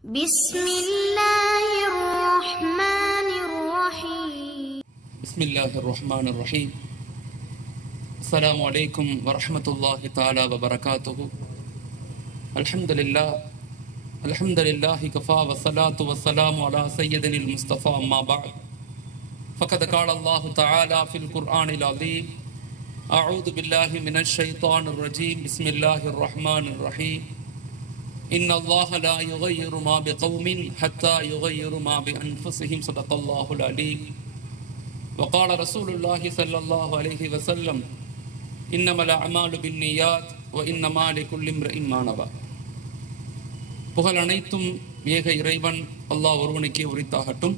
بسم الله الرحمن الرحيم. بسم الله الرحمن الرحيم. السلام عليكم ورحمة الله تعالى وبركاته. الحمد لله كفى والصلاة والسلام على سيدنا المصطفى أما بعد فقد قال الله تعالى في القرآن العظيم أعوذ بالله من الشيطان الرجيم بسم الله الرحمن الرحيم إن الله لا يغير ما بقوم حتى يغير ما بأنفسهم صدق الله العليم. وقال رسول الله صلى الله عليه وسلم إنما الأعمال بالنيات وإنما لكل امرئ ما نوى. புகழ் அனைத்தும் ஏக இறைவன் அல்லாஹ் ஒருவனுக்கே உரித்தாகட்டும்.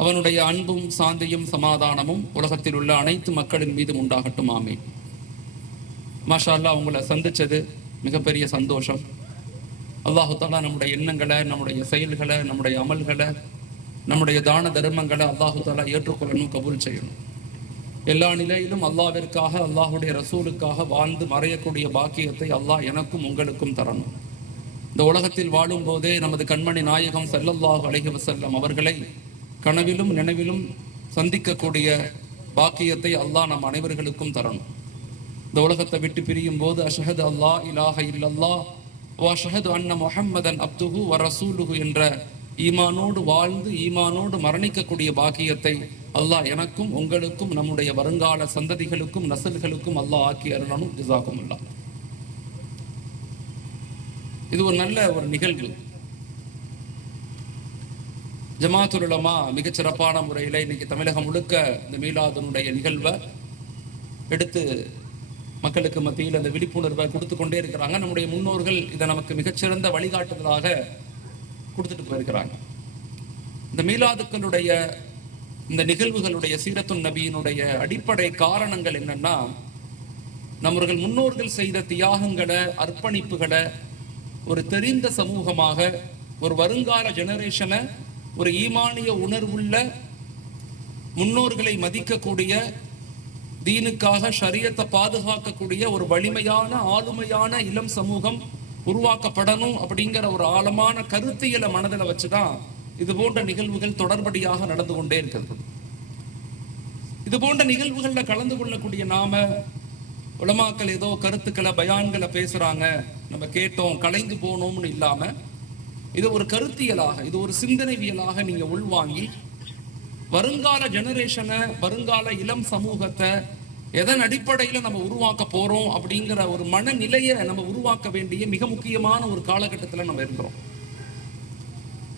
அவனுடைய அன்பும் சாந்தியும் சமாதானமும் உலகத்தில் உள்ள அனைத்து மக்களின் மீதும் உண்டாகட்டும். ஆமீன். மாஷா அல்லாஹ், உங்களை சந்திச்சது மிகப்பெரிய சந்தோஷம். அல்லாஹு தஆலா நம்முடைய எண்ணங்களை, நம்முடைய செயல்களை, நம்முடைய அமல்களை, நம்முடைய தான தர்மங்களை அல்லாஹு தஆலா ஏற்றுக்கொள்ளணும், கபூல் செய்யணும். எல்லா நிலையிலும் அல்லாஹ்விற்காக, அல்லாஹுடைய ரசூலுக்காக வாழ்ந்து மறையக்கூடிய பாக்கியத்தை அல்லாஹ் எனக்கும் உங்களுக்கும் தரணும். இந்த உலகத்தில் வாழும் போதே நமது கண்மணி நாயகம் ஸல்லல்லாஹு அலைஹி வஸல்லம் அவர்களை கனவிலும் நினைவிலும் சந்திக்கக்கூடிய பாக்கியத்தை அல்லாஹ் நம் அனைவர்களுக்கும் தரணும். இந்த உலகத்தை விட்டு பிரியும் போது அஷ்ஹது அல்லாஹ் இலாஹ இல்லல்லாஹ் வ அஷ்ஹது அன்ன முஹம்மதன் அப்துஹு வ ரசூலுஹு என்ற ஈமானோடு வாழ்ந்து ஈமானோடு மரணிக்கக்கூடிய பாக்கியத்தை அல்லாஹ் எனக்கும் உங்களுக்கும் நம்முடைய வருங்கால சந்ததிகளுக்கும் நசல்களுக்கும் அல்லாஹ் ஆக்கி அருளணும். ஜஸாக்குமுல்லாஹ். இது ஒரு நல்ல ஒரு நிகழ்வு. ஜமாத்துல் உலமா மிகச்சிறப்பான முறையில் இன்னைக்கு தமிழகம் முழுக்க இந்த மீலாதுனுடைய நிகழ்வை எடுத்து மக்களுக்கு மத்தியில் அந்த விழிப்புணர்வை கொடுத்து கொண்டே இருக்கிறாங்க. நம்முடைய முன்னோர்கள் இதை நமக்கு மிகச்சிறந்த வழிகாட்டுதலாக கொடுத்துட்டு போயிருக்கிறாங்க. இந்த மீலாதுக்களுடைய இந்த நிகழ்வுகளுடைய சீரத்துன் நபியினுடைய அடிப்படை காரணங்கள் என்னன்னா, நம்மர்கள் முன்னோர்கள் செய்த தியாகங்களை, அர்ப்பணிப்புகளை ஒரு தெரிந்த சமூகமாக, ஒரு வருங்கால ஜெனரேஷனை ஒரு ஈமானிய உணர்வுள்ள முன்னோர்களை மதிக்கக்கூடிய, தீனுக்காக ஷரியத்தை பாதுகாக்கக்கூடிய ஒரு வலிமையான ஆளுமையான இளம் சமூகம் உருவாக்கப்படணும் அப்படிங்கிற ஒரு ஆழமான கருத்தியலை மனதில் வச்சுதான் இது போன்ற நிகழ்வுகள் தொடர்படியாக நடந்து கொண்டே இருக்கிறது. இது போன்ற நிகழ்வுகள்ல கலந்து கொள்ளக்கூடிய நாம, உலமாக்கள் ஏதோ கருத்துக்களை பயான்களை பேசுறாங்க, நம்ம கேட்டோம் கலைந்து போனோம்னு இல்லாம, இது ஒரு கருத்தியலாக, இது ஒரு சிந்தனைவியலாக நீங்க உள்வாங்கி வருங்கால ஜெனரேஷனை, வருங்கால இளம் சமூகத்தை எதன் அடிப்படையில நம்ம உருவாக்க போறோம் அப்படிங்கிற ஒரு மனநிலையை நம்ம உருவாக்க வேண்டிய மிக முக்கியமான ஒரு காலகட்டத்தில் நம்ம இருக்கிறோம்.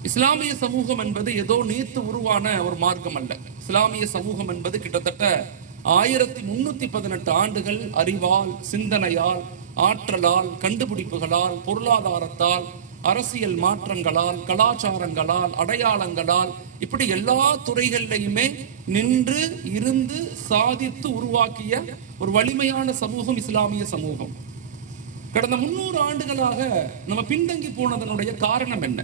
இஸ்லாமிய சமூகம் என்பது ஏதோ நேத்து உருவான ஒரு மார்க்கம் அல்ல. இஸ்லாமிய சமூகம் என்பது கிட்டத்தட்ட 1318 ஆண்டுகள் அறிவால், சிந்தனையால், ஆற்றலால், கண்டுபிடிப்புகளால், பொருளாதாரத்தால், அரசியல் மாற்றங்களால், கலாச்சாரங்களால், அடையாளங்களால், இப்படி எல்லா துறைகளிலையுமே நின்று இருந்து சாதித்து உருவாக்கிய ஒரு வலிமையான சமூகம் இஸ்லாமிய சமூகம். கடந்த 300 ஆண்டுகளாக நம்ம பின்தங்கி போனதனுடைய காரணம் என்ன?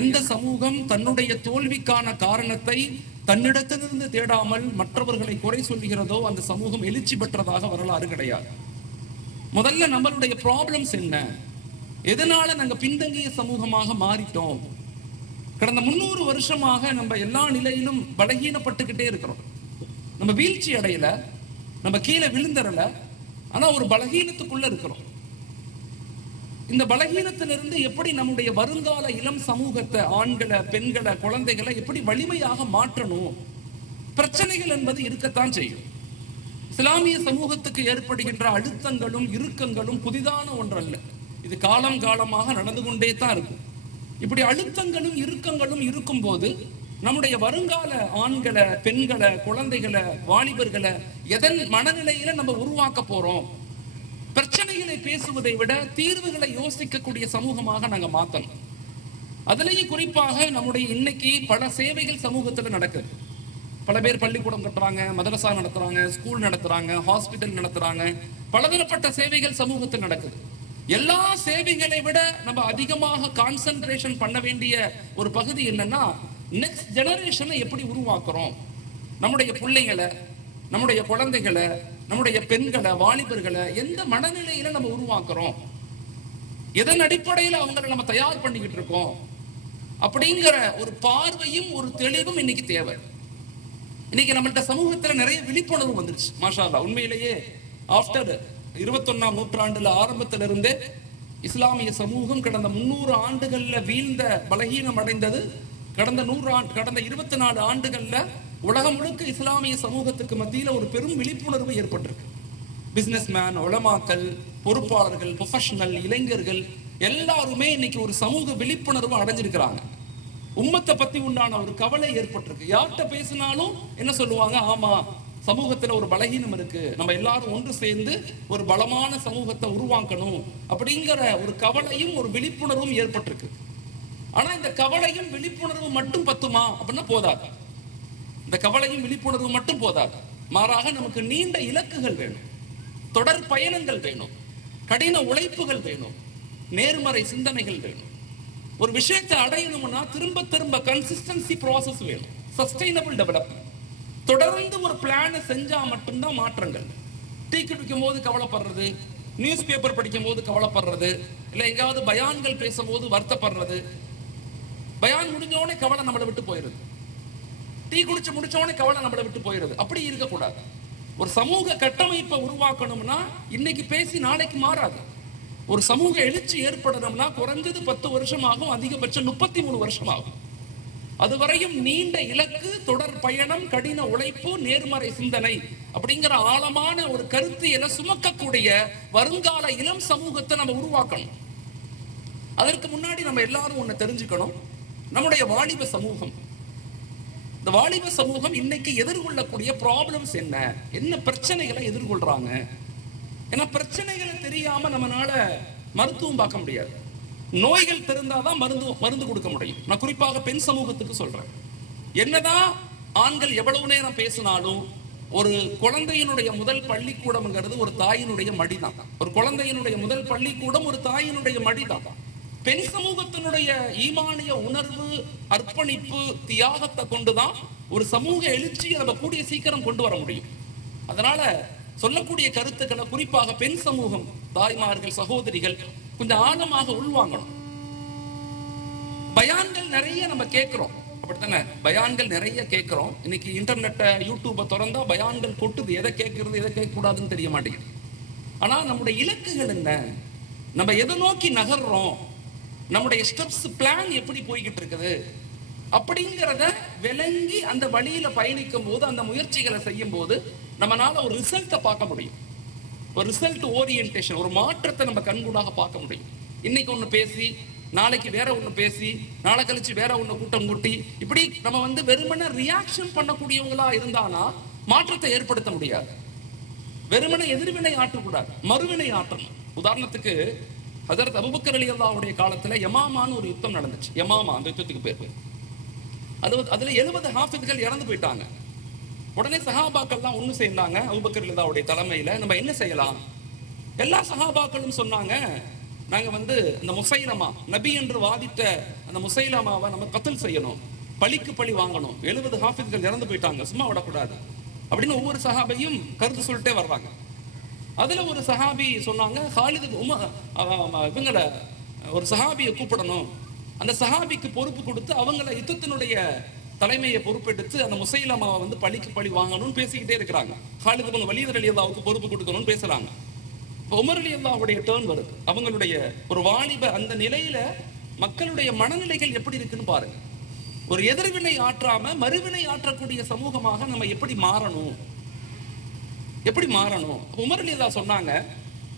எந்த சமூகம் தன்னுடைய தோல்விக்கான காரணத்தை தன்னிடத்திலிருந்து தேடாமல் மற்றவர்களை குறை சொல்லுகிறதோ அந்த சமூகம் எழுச்சி பெற்றதாக வரலாறு கிடையாது. முதல்ல நம்மளுடைய ப்ராப்ளம்ஸ் என்ன? எதனால நாங்க பின்தங்கிய சமூகமாக மாறிட்டோம்? கடந்த 300 வருஷமாக நம்ம எல்லா நிலையிலும் பலகீனப்பட்டுக்கிட்டே இருக்கிறோம். நம்ம வீழ்ச்சி அடையல, நம்ம கீழே விழுந்தரல, ஆனா ஒரு பலகீனத்துக்குள்ள இருக்கிறோம். இந்த பலகீனத்திலிருந்து எப்படி நம்முடைய வருங்கால இளம் சமூகத்தை, ஆண்களை, பெண்களை, குழந்தைகளை எப்படி வலிமையாக மாற்றணும்? பிரச்சனைகள் என்பது இருக்கத்தான் செய்யும். இஸ்லாமிய சமூகத்துக்கு ஏற்படுகின்ற அழுத்தங்களும் இறுக்கங்களும் புதிதான ஒன்றல்ல. இது காலம் காலமாக நடந்து கொண்டே தான் இருக்கும். இப்படி அழுத்தங்களும் இறுக்கங்களும் இருக்கும் போது நம்முடைய வருங்கால ஆண்களை, பெண்களை, குழந்தைகளை, வாலிபர்களை எதன் மனநிலையில நம்ம உருவாக்க போறோம்? பிரச்சனைகளை பேசுவதை விட தீர்வுகளை யோசிக்கக்கூடிய சமூகமாக நாங்க மாத்தணும். அதுலேயும் குறிப்பாக நம்முடைய இன்னைக்கு பல சேவைகள் சமூகத்துல நடக்குது. பல பேர் பள்ளிக்கூடம் கட்டுறாங்க, மதரசா நடத்துறாங்க, ஸ்கூல் நடத்துறாங்க, ஹாஸ்பிட்டல் நடத்துறாங்க, பலதரப்பட்ட சேவைகள் சமூகத்தில் நடக்குது. எல்லா சேவைகளை விட நம்ம அதிகமாக கான்சென்ட்ரேஷன் பண்ண வேண்டிய ஒரு பகுதி என்னன்னா, நெக்ஸ்ட் ஜெனரேஷனை எப்படி உருவாக்குறோம்? நம்முடைய பிள்ளைகளை, நம்முடைய குழந்தைகளை, நம்முடைய பெண்களை, வாலிபர்களை எந்த மனநிலையில நம்ம உருவாக்குறோம்? எதன் அடிப்படையில் அவங்களை நம்ம தயார் பண்ணிக்கிட்டு இருக்கோம்? அப்படிங்கிற ஒரு பார்வையும் ஒரு தெளிவும் இன்னைக்கு தேவை. இன்னைக்கு நம்மள்ட்ட சமூகத்துல நிறைய விழிப்புணர்வு வந்துருச்சு. மாஷா அல்லாஹ். உண்மையிலேயே ஆஃப்டர் 21ஆம் நூற்றாண்டுல ஆரம்பத்துல இருந்தே இஸ்லாமிய சமூகம் கடந்த 300 ஆண்டுகள்ல வீழ்ந்த பலகீனம் அடைந்தது. கடந்த 24 ஆண்டுகள்ல உலகம் முழுக்க இஸ்லாமிய சமூகத்துக்கு மத்தியில ஒரு பெரும் விழிப்புணர்வு ஏற்பட்டிருக்கு. பிசினஸ் மேன், உலமாக்கள், பொறுப்பாளர்கள், ப்ரொஃபஷனல், இளைஞர்கள் எல்லாருமே இன்னைக்கு ஒரு சமூக விழிப்புணர்வு அடைஞ்சிருக்கிறாங்க. உம்மத்தை பத்தி உண்டான ஒரு கவலை ஏற்பட்டிருக்கு. யார்கிட்ட பேசினாலும் என்ன சொல்லுவாங்க, ஆமா சமூகத்துல ஒரு பலகீனம் இருக்கு, நம்ம எல்லாரும் ஒன்று சேர்ந்து ஒரு பலமான சமூகத்தை உருவாக்கணும் அப்படிங்கிற ஒரு கவலையும் ஒரு விழிப்புணர்வும் ஏற்பட்டிருக்கு. ஆனா இந்த கவலையும் விழிப்புணர்வு மட்டும் பத்துமா அப்படின்னா போதாது. இந்த கவலையும் விழிப்புணர்வு மட்டும் போதாது. மாறாக நமக்கு நீண்ட இலக்குகள் வேணும், தொடர் பயணங்கள் வேணும், கடின உழைப்புகள் வேணும், நேர்மறை சிந்தனைகள் வேணும். ஒரு விஷயத்தை அடையணும்னா திரும்ப திரும்ப கன்சிஸ்டன்சி ப்ராசஸ் வேணும், சஸ்டைனபிள் டெவலப்மெண்ட். தொடர்ந்து ஒரு பிளானை செஞ்சா மட்டும்தான் மாற்றங்கள். டீ குடிக்கும் போது கவலைப்படுறது, நியூஸ் பேப்பர் படிக்கும் போது கவலைப்படுறது, இல்ல எங்காவது பயான்கள் பேசும்போது வருத்தப்படுறது, பயான் முடிஞ்சோடனே கவலை நம்மளை விட்டு போயிருது, டீ குடிச்சு முடிச்சோடனே கவலை நம்மளை விட்டு போயிருது. அப்படி இருக்கக்கூடாது. ஒரு சமூக கட்டமைப்பை உருவாக்கணும்னா இன்னைக்கு பேசி நாளைக்கு மாறாது. ஒரு சமூக எழுச்சி ஏற்படணும்னா குறைஞ்சது 10 வருஷம் ஆகும், அதிகபட்சம் 33 வருஷம் ஆகும். அதுவரையும் நீண்ட இலக்கு, தொடர் பயணம், கடின உழைப்பு, நேர்மறை சிந்தனை அப்படிங்கிற ஆழமான ஒரு கருத்தியலை சுமக்கக்கூடிய வருங்கால இளம் சமூகத்தை நம்ம உருவாக்கணும். அதற்கு முன்னாடி நம்ம எல்லாரும் ஒண்ணு தெரிஞ்சுக்கணும். நம்முடைய வாலிப சமூகம், இந்த வாலிப சமூகம் இன்னைக்கு எதிர்கொள்ளக்கூடிய ப்ராப்ளம்ஸ் என்ன, என்ன பிரச்சனைகளை எதிர்கொள்றாங்க. ஏன்னா பிரச்சனைகளை தெரியாம நம்மளால மருத்துவம் பார்க்க முடியாது. நோய்கள் தெரிந்தாதான் மருந்து கொடுக்க முடியும். நான் குறிப்பாக பெண் சமூகத்துக்கு சொல்றேன். என்னதான் ஆண்கள் எவ்வளவு நேரம் பேசினாலும் ஒரு குழந்தையினுடைய முதல் பள்ளிக்கூடம்ங்கிறது ஒரு தாயினுடைய மடிதான். ஒரு குழந்தையினுடைய முதல் பள்ளிக்கூடம் ஒரு தாயினுடைய மடிதான். பெண் சமூகத்தினுடைய ஈமானிய உணர்வு, அர்ப்பணிப்பு, தியாகத்தை கொண்டுதான் ஒரு சமூக எழுச்சியை நம்ம கூடிய சீக்கிரம் கொண்டு வர முடியும். அதனால சொல்லக்கூடிய கருத்துக்களை குறிப்பாக பெண் சமூகம், தாய்மார்கள், சகோதரிகள் கொஞ்சம் ஆழமாக உள்வாங்கணும். பயான்கள் நிறைய நம்ம கேட்கிறோம், அப்படித்தானே? பயான்கள் நிறைய கேட்கிறோம். இன்னைக்கு இன்டர்நெட்டை, யூடியூபை திறந்தா பயான்கள் கொட்டுது. எதை கேட்கறது எதை கேட்க கூடாதுன்னு தெரிய மாட்டேங்குது. ஆனா நம்முடைய இலக்குகள் என்ன, நம்ம எதை நோக்கி நகர்றோம், நம்முடைய ஸ்டெப்ஸ், பிளான் எப்படி போய்கிட்டு இருக்குது அப்படிங்கிறத விளங்கி அந்த வழியில பயணிக்கும் போது, அந்த முயற்சிகளை செய்யும் போது நம்மளால ஒரு ரிசல்ட்டை பார்க்க முடியும். ஒரு ரிசல்ட் ஓரியன்டேஷன், ஒரு மாற்றத்தை நம்ம கண்கூடாக பார்க்க முடியும். இன்னைக்கு ஒண்ணு பேசி நாளைக்கு வேற ஒண்ணு பேசி நாளை கழிச்சு வேற ஒண்ணு கூட்டம் கூட்டி இப்படி நம்ம வெறுமனே ரியாக்ஷன் பண்ணக்கூடியவங்களா இருந்தானா மாற்றத்தை ஏற்படுத்த முடியாது. வெறுமனே எதிர்வினை ஆற்றக்கூடாது, மறுவினை ஆற்றணும். உதாரணத்துக்கு ஹஜரத் அபூபக்கர் ரலியல்லாஹுடைய காலத்துல யமாமான்னு ஒரு யுத்தம் நடந்துச்சு. யமாமா அந்த யுத்தத்துக்கு பேர். அதுல 70 ஹாஃபிஸ்கள் இறந்து போயிட்டாங்க. உடனே சஹாபாக்கள்லாம் ஒண்ணு சேர்ந்தாங்க அபூபக்கர் ரலியல்லாஹுடைய தலைமையில. நம்ம என்ன செய்யலாம்? எல்லா சஹாபாக்களும் சொன்னாங்க, நாங்க அந்த முசைலமா, நபி என்று வாதிட்ட அந்த முசைலமாவை நம்ம கத்ல் செய்யணும், பழிக்கு பழி வாங்கணும். 70 ஹாஃபிஸ்கள் இறந்து போயிட்டாங்க, சும்மா விடக்கூடாது அப்படின்னு ஒவ்வொரு சஹாபையும் கருத்து சொல்லிட்டே வர்றாங்க. அதுல ஒரு சஹாபி சொன்னாங்க, ஹாலித் இவங்களை ஒரு சஹாபியை கூப்பிடணும், அந்த சஹாபிக்கு பொறுப்பு கொடுத்து அவங்கள யுத்தத்தினுடைய தலைமையை பொறுப்பெடுத்து அந்த முசைலமாவை பழிக்கு பழி வாங்கணும்னு பேசிக்கிட்டே இருக்கிறாங்க. ஹாலித் இப்னு வலீத் ரலியல்லாஹுக்கு பொறுப்பு கொடுக்கணும்னு பேசுறாங்க. உமர் ரலியல்லாஹுடைய டர்ன் வருது. அவங்களுடைய ஒரு வாலிப அந்த நிலையில மக்களுடைய மனநிலைகள் எப்படி இருக்குன்னு பாருங்க. ஒரு எதிர்வினை ஆற்றாம மறுவினை ஆற்றக்கூடிய சமூகமாக நம்ம எப்படி மாறணும், எப்படி மாறணும்? உமர் ரலியல்லாஹு சொன்னாங்க,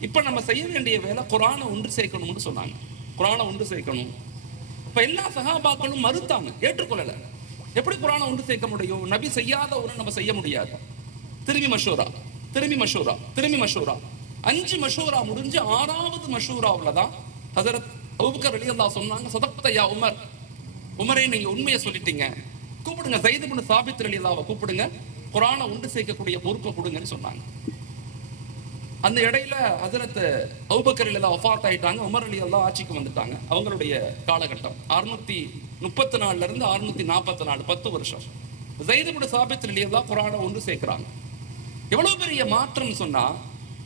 இப்ப நம்ம செய்ய வேண்டிய வேலை குர்ஆனை ஒன்று சேர்க்கணும்னு சொன்னாங்க. குர்ஆனை ஒன்று சேர்க்கணும். இப்ப எல்லா சஹாபாக்களும் மறுத்தாங்க, ஏற்றுக்கொள்ளல. எப்படி குர்ஆனை ஒன்று சேர்க்க முடியும்? நபி செய்யாத ஒன்று நம்ம செய்ய முடியாது. திரும்பி மஷூரா, திரும்பி மஷூரா, திரும்பி மஷூரா. 5 மஷூரா முடிஞ்சு 6வது மஷூராவுல தான் ஹஜரத் அபூபக்கர் ரலியல்லாஹு சொன்னாங்க, சதக்த யா உமர், உமரே நீங்க உண்மையை சொல்லிட்டீங்க, கூப்பிடுங்க ஸைத் இப்னு சாபித் ரலியல்லாஹு கூப்பிடுங்க, குர்ஆனை ஒன்று சேர்க்கக்கூடிய பொறுப்பை கொடுங்கன்னு சொன்னாங்க. அந்த இடையில ஹஜரத் அபூபக்கர் ரலியல்லாஹு வஃபாத் ஆயிட்டாங்க. உமர் ரலியல்லாஹு ஆட்சிக்கு வந்துட்டாங்க. அவங்களுடைய காலகட்டம் 634 இருந்து 644, 10 வருஷம். ஸைத் இப்னு சாபித் ரலியல்லாஹு குர்ஆனை ஒன்று சேர்க்கிறாங்க. எவ்வளவு பெரிய மாற்றம் சொன்னா,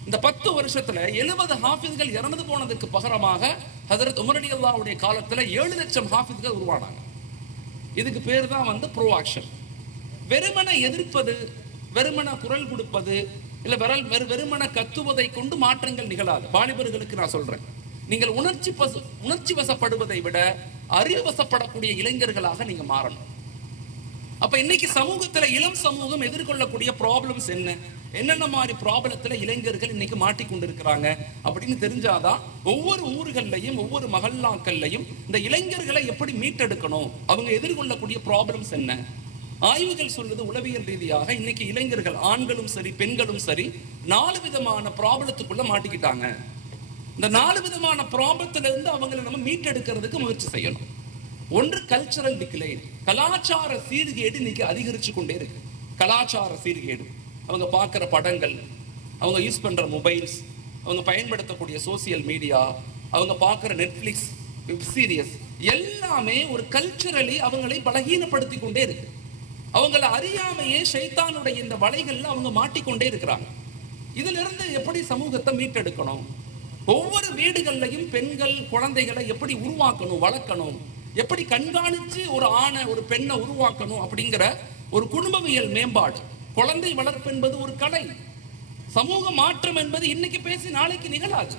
இந்த 10 வருஷத்துல 70 ஹாஃபிஸ்கள் இறந்து போனதுக்கு பகரமாக ஹஜ்ரத் உமர் ரலியல்லாஹுடைய காலத்துல 7 லட்சம் ஹாஃபிஸ்கள் உருவானாங்க. இதுக்கு பேர் தான் ப்ரோ ஆக்ஷன். வெறுமனை எதிர்ப்பது, வெறுமனை குரல் கொடுப்பது, இல்ல வெறுமனை கத்துவதை கொண்டு மாற்றங்கள் நிகழாது. வாலிபர்களுக்கு நான் சொல்றேன், நீங்கள் உணர்ச்சி வசப்படுவதை விட அறிவசப்படக்கூடிய இளைஞர்களாக நீங்க மாறணும். அப்ப இன்னைக்கு சமூகத்துல இளம் சமூகம் எதிர்கொள்ளக்கூடிய ப்ராப்ளம்ஸ் என்னென்ன மாதிரி ப்ராப்ளத்துல இளைஞர்கள் இன்னைக்கு மாட்டிக்கொண்டிருக்கிறாங்க அப்படின்னு தெரிஞ்சாதான் ஒவ்வொரு ஊர்கள்லையும் ஒவ்வொரு மகல்லாக்கள்லையும் இந்த இளைஞர்களை எப்படி மீட்டெடுக்கணும், அவங்க எதிர்கொள்ளக்கூடிய ப்ராப்ளம்ஸ் என்ன. ஆய்வுகள் சொல்லுது, உளவியல் ரீதியாக இன்னைக்கு இளைஞர்கள் ஆண்களும் சரி பெண்களும் சரி 4 விதமான ப்ராப்ளத்துக்குள்ள மாட்டிக்கிட்டாங்க. இந்த 4 விதமான ப்ராப்ளத்துல இருந்து அவங்களை நம்ம மீட்டெடுக்கிறதுக்கு முயற்சி செய்யணும். ஒன்று கல்ச்சரல் டிக்ளைன், கலாச்சார சீர்கேடு இன்னைக்கு அதிகரிச்சு கொண்டே இருக்கு. கலாச்சார சீர்கேடு, அவங்க பார்க்கிற படங்கள், அவங்க யூஸ் பண்ற மொபைல்ஸ், அவங்க பயன்படுத்தக்கூடிய சோசியல் மீடியா, அவங்க பார்க்கிற நெட்ஃபிளிக்ஸ், வெப் சீரிஸ் எல்லாமே ஒரு கல்ச்சரலி அவங்களை பலகீனப்படுத்தி கொண்டே இருக்கு. அவங்களை அறியாமையே ஷைத்தானுடைய இந்த வலைகள்ல அவங்க மாட்டிக்கொண்டே இருக்கிறாங்க. இதுல இருந்து எப்படி சமூகத்தை மீட்டெடுக்கணும், ஒவ்வொரு வீடுகள்லையும் பெண்கள் குழந்தைகளை எப்படி உருவாக்கணும், வளர்க்கணும், எப்படி கண்காணிச்சு ஒரு ஆணை ஒரு பெண்ணை உருவாக்கணும் அப்படிங்கிற ஒரு குடும்பவியல் மேம்பாடு. குழந்தை வளர்ப்பு என்பது ஒரு கலை. சமூக மாற்றம் என்பது இன்னைக்கு பேசி நாளைக்கு நிகழாது.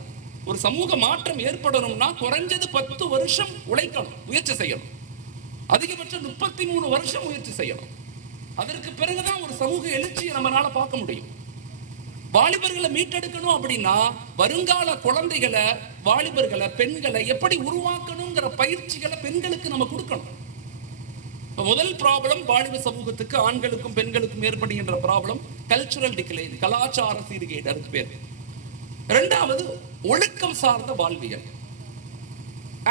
ஒரு சமூக மாற்றம் ஏற்படணும்னா குறைஞ்சது 10 வருஷம் உழைக்கணும், முயற்சி செய்யணும். அதிகபட்சம் 33 வருஷம் முயற்சி செய்யணும். அதற்கு பிறகுதான் ஒரு சமூக எழுச்சியை நம்மளால பார்க்க முடியும். வாலிபர்களை மீட்டெடுக்கணும் அப்படின்னா வருங்கால குழந்தைகளை, வாலிபர்களை, பெண்களை எப்படி உருவாக்கணுங்கிற பயிற்சிகளை பெண்களுக்கு நம்ம கொடுக்கணும். முதல் ப்ராப்ளம் வாலிப சமூகத்துக்கு, ஆண்களுக்கும் பெண்களுக்கும் ஏற்படுகின்ற ப்ராப்ளம் கல்ச்சுரல் டிக்ளைன், கலாச்சார சீர்கேடு, அதுக்கு பேர். இரண்டாவது ஒழுக்கம் சார்ந்த வாழ்வியல்,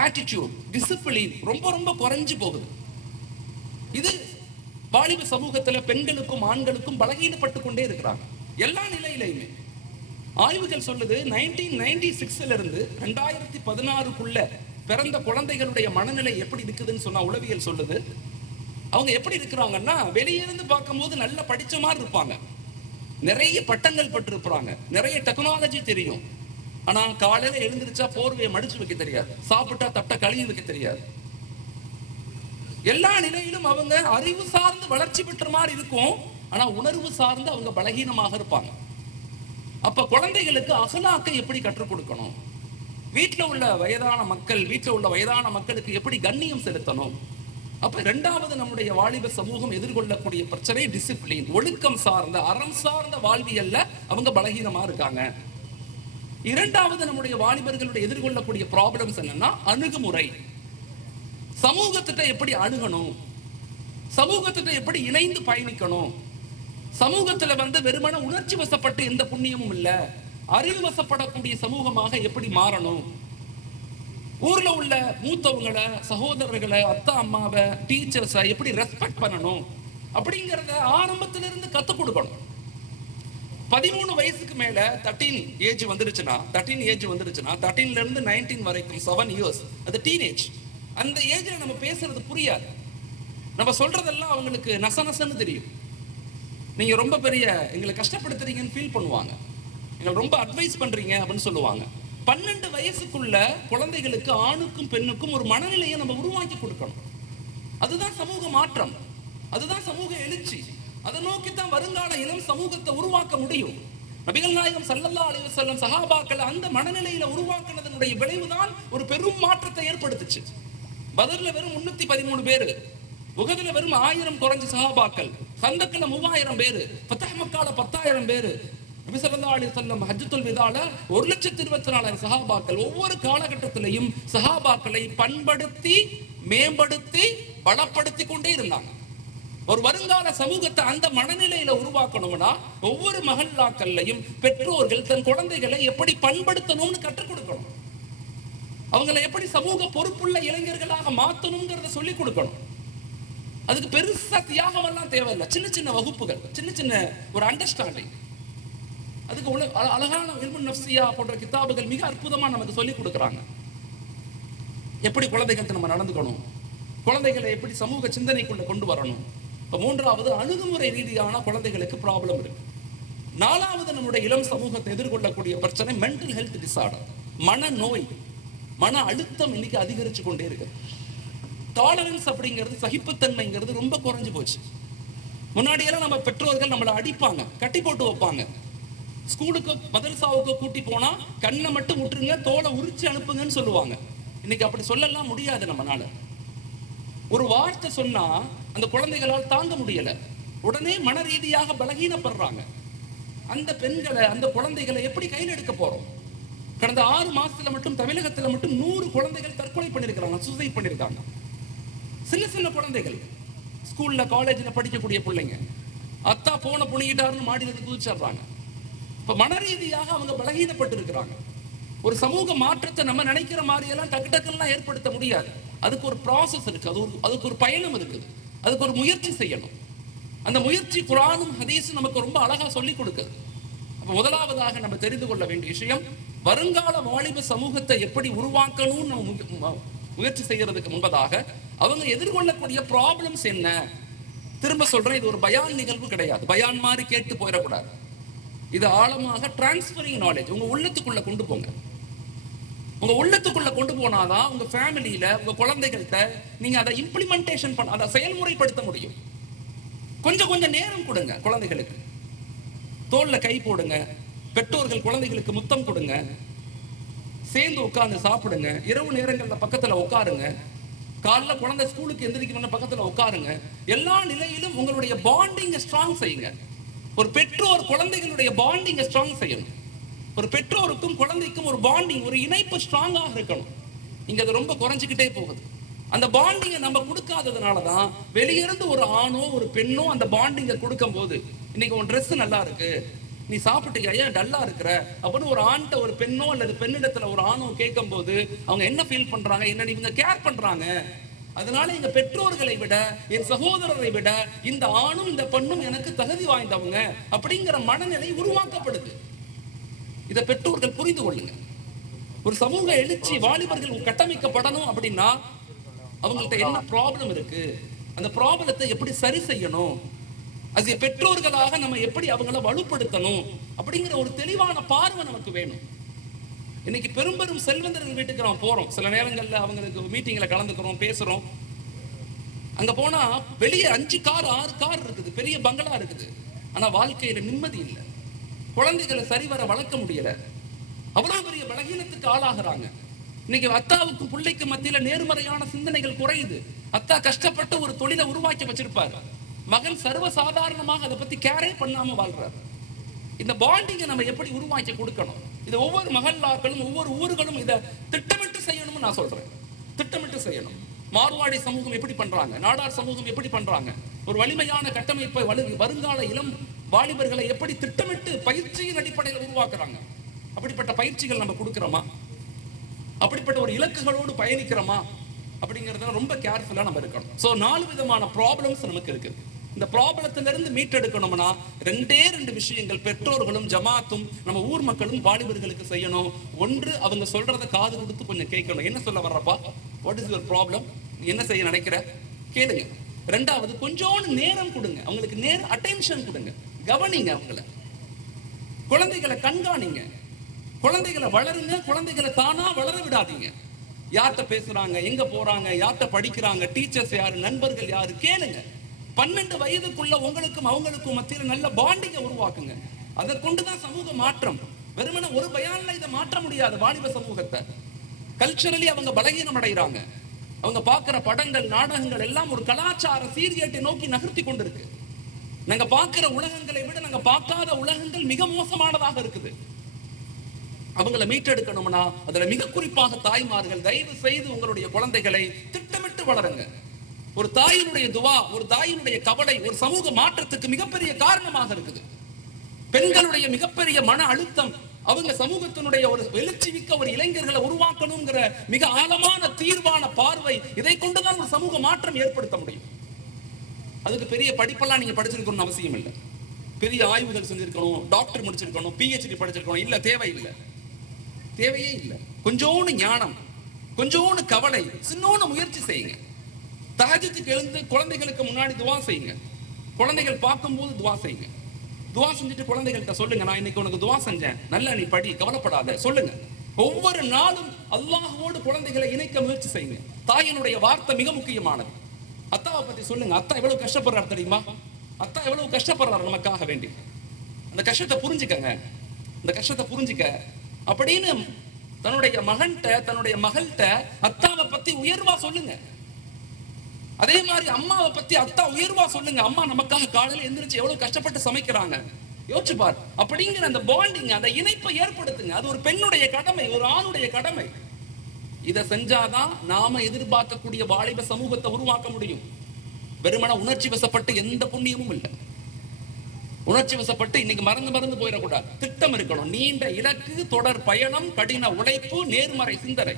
ஆட்டிடியூட், டிசிப்ளின் ரொம்ப ரொம்ப குறைஞ்சு போகுது. இது வாலிப சமூகத்துல பெண்களுக்கும் ஆண்களுக்கும் பலகீனப்பட்டு கொண்டே இருக்கிறாங்க எல்லா நிலையிலையுமே. ஆய்வுகள் சொல்லுது 1996 இருந்து 2016க்குள்ள பிறந்த குழந்தைகளுடைய மனநிலை எப்படி இருக்குதுன்னு சொன்னா உளவியல் சொல்லுது. அவங்க எப்படி இருக்கிறாங்கன்னா, வெளியிருந்து பார்க்கும்போது நல்ல படிச்ச மாதிரி இருப்பாங்க, நிறைய பட்டங்கள் பெற்றிருப்பாங்க, நிறைய டெக்னாலஜி தெரியும். ஆனா காலையில எழுந்திருச்சா போர்வையை மடிச்சு வைக்க தெரியாது, சாப்பிட்டா தட்டை கழுவி வைக்க தெரியாது. எல்லா நிலையிலும் அவங்க அறிவு சார்ந்து வளர்ச்சி பெற்ற மாதிரி இருக்கும், ஆனா உணர்வு சார்ந்து அவங்க பலகீனமாக இருப்பாங்க. அப்ப குழந்தைகளுக்கு அகலாக்கை எப்படி கற்றுக் கொடுக்கணும், வீட்டில் உள்ள வயதான மக்களுக்கு எப்படி கண்ணியம் செலுத்தணும். அப்ப இரண்டாவது நம்முடைய வாலிப சமூகம் எதிர்கொள்ளக்கூடிய பிரச்சனை டிசிப்ளின், ஒழுக்கம் சார்ந்த அறம் சார்ந்த வாழ்வியல்ல அவங்க பலகீனமா இருக்காங்க. இரண்டாவது நம்முடைய வாலிபர்களுடைய எதிர்கொள்ளக்கூடிய ப்ராப்ளம்ஸ் என்னன்னா அணுகுமுறை. சமூகத்திட்ட எப்படி அணுகணும், சமூகத்திட்ட எப்படி இணைந்து பயணிக்கணும், சமூகத்துல வெறுமன உணர்ச்சி வசப்பட்டு எந்த புண்ணியமும் இல்ல, அறிவு வசப்படக்கூடிய சமூகமாக எப்படி மாறணும், ஊர்ல உள்ள மூத்தவங்களை, சகோதரர்களை, அத்தா அம்மாவை, டீச்சர்ஸை எப்படி ரெஸ்பெக்ட் பண்ணணும் அப்படிங்கறத ஆரம்பத்திலிருந்து கத்துக் கொடுக்கணும். 13 வயசுக்கு மேல 13 ஏஜ் வந்துருச்சுன்னா 13ல இருந்து 19 வரைக்கும் 7 இயர்ஸ் அது டீனேஜ். அந்த ஏஜ்ல நம்ம பேசுறது புரியாது, நம்ம சொல்றதெல்லாம் அவங்களுக்கு நசனசன்னு தெரியும். நீங்க ரொம்ப பெரிய எங்களை கஷ்டப்படுத்துறீங்கன்னு ஃபீல் பண்ணுவாங்க, எங்களை ரொம்ப அட்வைஸ் பண்றீங்க அப்படின்னு சொல்லுவாங்க. 12 வயசுக்குள்ள குழந்தைகளுக்கு, ஆணுக்கும் பெண்ணுக்கும் ஒரு மனநிலையை நம்ம உருவாக்கி கொடுக்கணும். அதுதான் சமூக மாற்றம், அதுதான் சமூக எழுச்சி. அதை நோக்கித்தான் வருங்கால இளம் சமூகத்தை உருவாக்க முடியும். நபிகள் நாயகம் ஸல்லல்லாஹு அலைஹி வஸல்லம் சஹாபாக்களை அந்த மனநிலையில உருவாக்குனதனுடைய விளைவுதான் ஒரு பெரும் மாற்றத்தை ஏற்படுத்துச்சு. பத்ர்ல வெறும் 313 பேரு, உஹதுல வெறும் 1000 குறைஞ்ச சஹாபாக்கள், கந்தக்ல 3000 பேரு, ஃபத்ஹ் மக்கால 10000 பேரு, நபி ஸல்லல்லாஹு அலைஹி வஸல்லம் ஹஜ்ஜத்துல் விதால 1,24,000 சஹாபாக்கள். ஒவ்வொரு காலகட்டத்திலையும் சஹாபாக்களை பண்படுத்தி, மேம்படுத்தி, பலப்படுத்தி கொண்டே இருந்தாங்க. ஒரு வருங்கால சமூகத்தை அந்த மனநிலையில உருவாக்கணும்னா ஒவ்வொரு மஹல்லாக்கள்லையும் பெற்றோர்கள் தன் குழந்தைகளை எப்படி பண்படுத்தணும்னு கற்றுக் கொடுக்கணும், அவங்களை எப்படி சமூக பொறுப்புள்ள இளைஞர்களாக மாற்றணுங்கிறத சொல்லிக் கொடுக்கணும். அதுக்கு பெருசா தியாகம் எல்லாம் தேவையில்லை, சின்ன சின்ன வகுப்புகள், சின்ன சின்ன ஒரு அண்டர்ஸ்டாண்டிங். அதுக்கு அழகான இல்முன் நஃப்ஸியா போன்ற கிதாபுகள் மிக அற்புதமா நமக்கு சொல்லிக் கொடுக்குறாங்க. எப்படி குழந்தைகளுக்கு நம்ம நடந்துக்கணும், குழந்தைகளை எப்படி சமூக சிந்தனைக்குள்ள கொண்டு வரணும். இப்ப மூன்றாவது அணுகுமுறை ரீதியான குழந்தைகளுக்கு ப்ராப்ளம் இருக்கு. 4வது நம்முடைய இளம் சமூகத்தை எதிர்கொள்ளக்கூடிய பிரச்சனை மென்டல் ஹெல்த் டிசார்டர், மனநோய், மன அழுத்தம் இன்னைக்கு அதிகரிச்சு கொண்டே இருக்கு. டாலரன்ஸ் அப்படிங்கிறது, சகிப்புத்தன்மைங்கிறது ரொம்ப குறைஞ்சு போச்சு. முன்னாடியெல்லாம் நம்ம பெற்றோர்கள் நம்மளை அடிப்பாங்க, கட்டி போட்டு வைப்பாங்க. ஸ்கூலுக்கு மதரசாவுக்கு கூட்டி போனா கண்ணை மட்டும் விட்டுருங்க, தோலை உரிச்சு அனுப்புங்கன்னு சொல்லுவாங்க. இன்னைக்கு அப்படி சொல்லலாம் முடியாது. நம்மளால ஒரு வார்த்தை சொன்னா அந்த குழந்தைகளால் தாங்க முடியல, உடனே மன ரீதியாக பலகீனப்படுறாங்க. அந்த பெண்களை, அந்த குழந்தைகளை எப்படி கையில் எடுக்க போறோம்? கடந்த 6 மாசத்துல மட்டும் தமிழகத்துல மட்டும் 100 குழந்தைகள் தற்கொலை பண்ணிருக்காங்க, சூசைட் பண்ணிருக்காங்க. சின்ன சின்ன குழந்தைகள், ஸ்கூல்ல காலேஜ்ல படிக்கக்கூடிய பிள்ளைங்க, அத்தா போன புனியிட்டாருன்னு மாடியிலிருந்து குதிச்சிடுறாங்க. இப்ப மன ரீதியாக அவங்க பலகீனப்பட்டு இருக்கிறாங்க. ஒரு சமூக மாற்றத்தை நம்ம நினைக்கிற மாதிரி எல்லாம் டக்கு டக்குலாம் ஏற்படுத்த முடியாது. அதுக்கு ஒரு ப்ராசஸ் இருக்கு, அதுக்கு ஒரு பயணம் இருக்குது, அதுக்கு ஒரு முயற்சி செய்யணும். அந்த முயற்சி குர்ஆனும் ஹதீஸும் நமக்கு ரொம்ப அழகா சொல்லி கொடுக்குது. அப்ப முதலாவதாக நம்ம தெரிந்து கொள்ள வேண்டிய விஷயம், வருங்கால வாலிப சமூகத்தை எப்படி உருவாக்கணும்னு நம்ம முயற்சி செய்யறதுக்கு முன்பதாக அவங்க எதிர்கொள்ளக்கூடிய ப்ராப்ளம்ஸ் என்ன. திரும்ப சொல்றேன், இது ஒரு பயான் நிகழ்வு கிடையாது, பயான் மாதிரி கேட்டு போயிடக்கூடாது. இது ஆழமாக டிரான்ஸ்பரிங் நாலேஜ் உங்க உள்ளத்துக்குள்ள கொண்டு போங்க. உங்க உள்ளத்துக்குள்ள கொண்டு போனாதான் உங்க ஃபேமிலியில, உங்க குழந்தைகள்கிட்ட நீங்க அதை இம்ப்ளிமெண்டேஷன் பண்ண, அதை செயல்முறைப்படுத்த முடியும். கொஞ்சம் கொஞ்சம் நேரம் கொடுங்க குழந்தைகளுக்கு, தோல்ல கை போடுங்க, பெற்றோர்கள் குழந்தைகளுக்கு முத்தம் கொடுங்க, சேர்ந்து உட்கார்ந்து சாப்பிடுங்க, இரவு நேரங்கள்ல பக்கத்துல உட்காருங்க, காலைல குழந்தை ஸ்கூலுக்கு எந்திரிக்க பக்கத்துல உட்காருங்க. எல்லா நிலையிலும் உங்களுடைய பாண்டிங்க ஸ்ட்ராங் செய்யுங்க. ஒரு பெற்றோர் குழந்தைகளுடைய பாண்டிங்க ஸ்ட்ராங் செய்யணும். ஒரு பெற்றோருக்கும் குழந்தைக்கும் ஒரு பாண்டிங், ஒரு இணைப்பு ஸ்ட்ராங்காக இருக்கணும். இங்க அது ரொம்ப குறைஞ்சிக்கிட்டே போகுது. அந்த பாண்டிங்கை நம்ம கொடுக்காததுனாலதான் வெளியிருந்து ஒரு ஆணோ ஒரு பெண்ணோ அந்த பாண்டிங்கை கொடுக்கும் போது, இன்னைக்கு உன் ட்ரெஸ் நல்லா இருக்கு, நீ சாப்பிட்டு ஏன் டல்லா இருக்கிற அப்படின்னு ஒரு ஆண்ட ஒரு பெண்ணோ அல்லது பெண்ணிடத்துல ஒரு ஆணோ கேட்கும் போது அவங்க என்ன ஃபீல் பண்றாங்க, என்ன இவங்க கேர் பண்றாங்க. அதனால எங்க பெற்றோர்களை விட, என் சகோதரரை விட இந்த ஆணும் இந்த பெண்ணும் எனக்கு தகுதி வாய்ந்தவங்க அப்படிங்கிற மனநிலை உருவாக்கப்படுது. இதை பெற்றோர்கள் புரிந்து கொள்ளுங்க. ஒரு சமூக எழுச்சி வாலிபர்கள் கட்டமைக்கப்படணும் அப்படின்னா அவங்கள்ட்ட என்ன ப்ராப்ளம் இருக்கு, அந்த ப்ராப்ளத்தை எப்படி சரி செய்யணும், அது பெற்றோர்களாக நம்ம எப்படி அவங்கள வலுப்படுத்தணும் அப்படிங்கிற ஒரு தெளிவான பார்வை நமக்கு வேணும். இன்னைக்கு பெரும் செல்வந்தர்கள் வீட்டுக்கு நம்ம போறோம், சில நேரங்கள்ல அவங்களுக்கு மீட்டிங்ல கலந்துக்கிறோம், பேசுறோம். அங்க போனா வெளியே 5 கார் 6 கார் இருக்குது, பெரிய பங்களா இருக்குது, ஆனா வாழ்க்கையில நிம்மதி இல்லை. குழந்தைகளை சரிவர வளர்க்க முடியல, அவ்வளவு பெரிய பலகீனத்துக்கு ஆளாகிறாங்க. இன்னைக்கு அத்தாவுக்கும் பிள்ளைக்கு மத்தியில நேர்மறையான சிந்தனைகள் குறையுது. அத்தா கஷ்டப்பட்டு ஒரு தொழிலை உருவாக்கி வச்சிருப்பாரு, மகன் சர்வசாதாரணமாக அதை பத்தி கேரே பண்ணாம வாழ்றாரு. இந்த பாண்டிங்கை நம்ம எப்படி உருவாக்கி கொடுக்கணும், இது ஒவ்வொரு மகல்லாக்களும் ஒவ்வொரு ஊர்களும் இதை திட்டமிட்டு செய்யணும்னு நான் சொல்றேன். திட்டமிட்டு செய்யணும். மார்வாடி சமூகம் எப்படி பண்றாங்க, நாடார் சமூகம் எப்படி பண்றாங்க, ஒரு வலிமையான கட்டமைப்பை வருங்கால இளம் வாலிபர்களை எப்படி திட்டமிட்டு பயிற்சியின் அடிப்படையில் உருவாக்குறாங்க. அப்படிப்பட்ட பயிற்சிகள் நம்ம கொடுக்கிறோமா, அப்படிப்பட்ட ஒரு இலக்குகளோடு பயணிக்கிறோமா அப்படிங்கறத ரொம்ப கேர்ஃபுல்லா நம்ம இருக்கணும். சோ 4 விதமான ப்ராப்ளம்ஸ் நமக்கு இருக்கு. இந்த ப்ராப்ளத்திலிருந்து மீட்டெடுக்கணும்னா 2 விஷயங்கள் பெற்றோர்களும் ஜமாத்தும் நம்ம ஊர் மக்களும் வாலிபர்களுக்கு செய்யணும். ஒன்று, அவங்க சொல்றதை காது கொடுத்து கொஞ்சம் கேட்கணும். என்ன சொல்ல வர்றப்பா, வாட் இஸ் யுவர் ப்ராப்ளம், நீ என்ன செய்ய நினைக்கிற, கேளுங்க. 2வது, கொஞ்சோண்டு நேரம் கொடுங்க, அவங்களுக்கு அட்டென்ஷன் கொடுங்க, கவனிங்க அவங்கள. குழந்தைகளை கண்காணிங்க, குழந்தைகளை வளருங்க, குழந்தைகளை தானா வளர விடாதீங்க. யார்கிட்ட பேசுறாங்க, எங்க போறாங்க, யார்கிட்ட படிக்கிறாங்க, டீச்சர்ஸ் யாரு, நண்பர்கள் யாரு, கேளுங்க. 12 வயதுக்குள்ள உங்களுக்கும் அவங்களுக்கும் மத்தியில் நல்ல பாண்டிங்கை உருவாக்குங்க. அதை கொண்டுதான் சமூக மாற்றம். வெறுமனே ஒரு பயான்ல இதை மாற்ற முடியாது. வாலிப சமூகத்தை கல்ச்சரலி அவங்க பலகீனம் அடைகிறாங்க. அவங்க பார்க்கிற படங்கள், நாடகங்கள் எல்லாம் ஒரு கலாச்சார சீர்கேட்டை நோக்கி நகர்த்தி கொண்டிருக்கு. நாங்க பார்க்கிற உலகங்களை விட நாங்க பார்க்காத உலகங்கள் மிக மோசமானதாக இருக்குது. அவங்களை மீட்டெடுக்கணும்னா அதுல மிக குறிப்பாக தாய்மார்கள், தயவு செய்து உங்களுடைய குழந்தைகளை திட்டமிட்டு வளருங்க. ஒரு தாயினுடைய துவா, ஒரு தாயினுடைய கவலை ஒரு சமூக மாற்றத்துக்கு மிகப்பெரிய காரணமாக இருக்குது. பெண்களுடைய மிகப்பெரிய மன அழுத்தம், அவங்க சமூகத்தினுடைய ஒரு எழுச்சி மிக்க ஒரு இளைஞர்களை உருவாக்கணுங்கிற மிக ஆழமான தீர்வான பார்வை, இதை கொண்டுதான் ஒரு சமூக மாற்றம் ஏற்படுத்த முடியும். அதுக்கு பெரிய படிப்பெல்லாம் நீங்க படிச்சிருக்கணும்னு அவசியம் இல்லை. பெரிய ஆய்வுகள் செஞ்சிருக்கணும், டாக்டர் முடிச்சிருக்கணும், PhD படிச்சிருக்கணும், இல்ல, தேவையில்லை, தேவையே இல்லை. கொஞ்சோண்டு ஞானம், கொஞ்சோண்டு கவலை, சின்னோன்னு முயற்சி செய்யுங்க. தஹஜ்ஜுக்கு எழுந்து குழந்தைகளுக்கு முன்னாடி துவா செய்யுங்க. குழந்தைகள் பார்க்கும்போது துவா செய்யுங்க. துவா செஞ்சுட்டு குழந்தைகள்கிட்ட சொல்லுங்க, நான் இன்னைக்கு உனக்கு துவா செஞ்சேன், நல்லா நீ படி, கவலைப்படாத சொல்லுங்க. ஒவ்வொரு நாளும் அல்லாஹ்வோடு குழந்தைகளை இணைக்க முயற்சி செய்யுங்க. தாயினுடைய வார்த்தை மிக முக்கியமானது. அத்தாவை பத்தி சொல்லுங்க, அத்தா எவ்வளவு கஷ்டப்படுறாரு தெரியுமா, அத்தா எவ்வளவு கஷ்டப்படுறாரு நமக்காக வேண்டி, அந்த கஷ்டத்தை புரிஞ்சுக்கங்க, அந்த கஷ்டத்தை புரிஞ்சுக்க அப்படின்னு தன்னுடைய மகன்கிட்ட தன்னுடைய மகள்கிட்ட அத்தாவை பத்தி உயர்வா சொல்லுங்க. அதே மாதிரி அம்மாவை பத்தி அத்தா உயர்வா சொல்லுங்க. அம்மா நமக்காக காலையில எந்திரிச்சு எவ்வளவு கஷ்டப்பட்டு சமைக்கிறாங்க யோசிச்சு பார். அப்படிங்கிற அந்த பாண்டிங், அந்த இணைப்பை ஏற்படுத்துங்க. அது ஒரு பெண்ணுடைய கடமை, ஒரு ஆணுடைய கடமை. இதை செஞ்சாதான் நாம எதிர்பார்க்கக்கூடிய வாலிப சமூகத்தை உருவாக்க முடியும். வெறுமன உணர்ச்சி வசப்பட்டு எந்த புண்ணியமும் இல்லை. உணர்ச்சி வசப்பட்டு இன்னைக்கு மறந்து போயிடக்கூடாது. திட்டம் இருக்கணும், நீண்ட இலக்கு, தொடர் பயணம், கடின உழைப்பு, நேர்மறை சிந்தனை.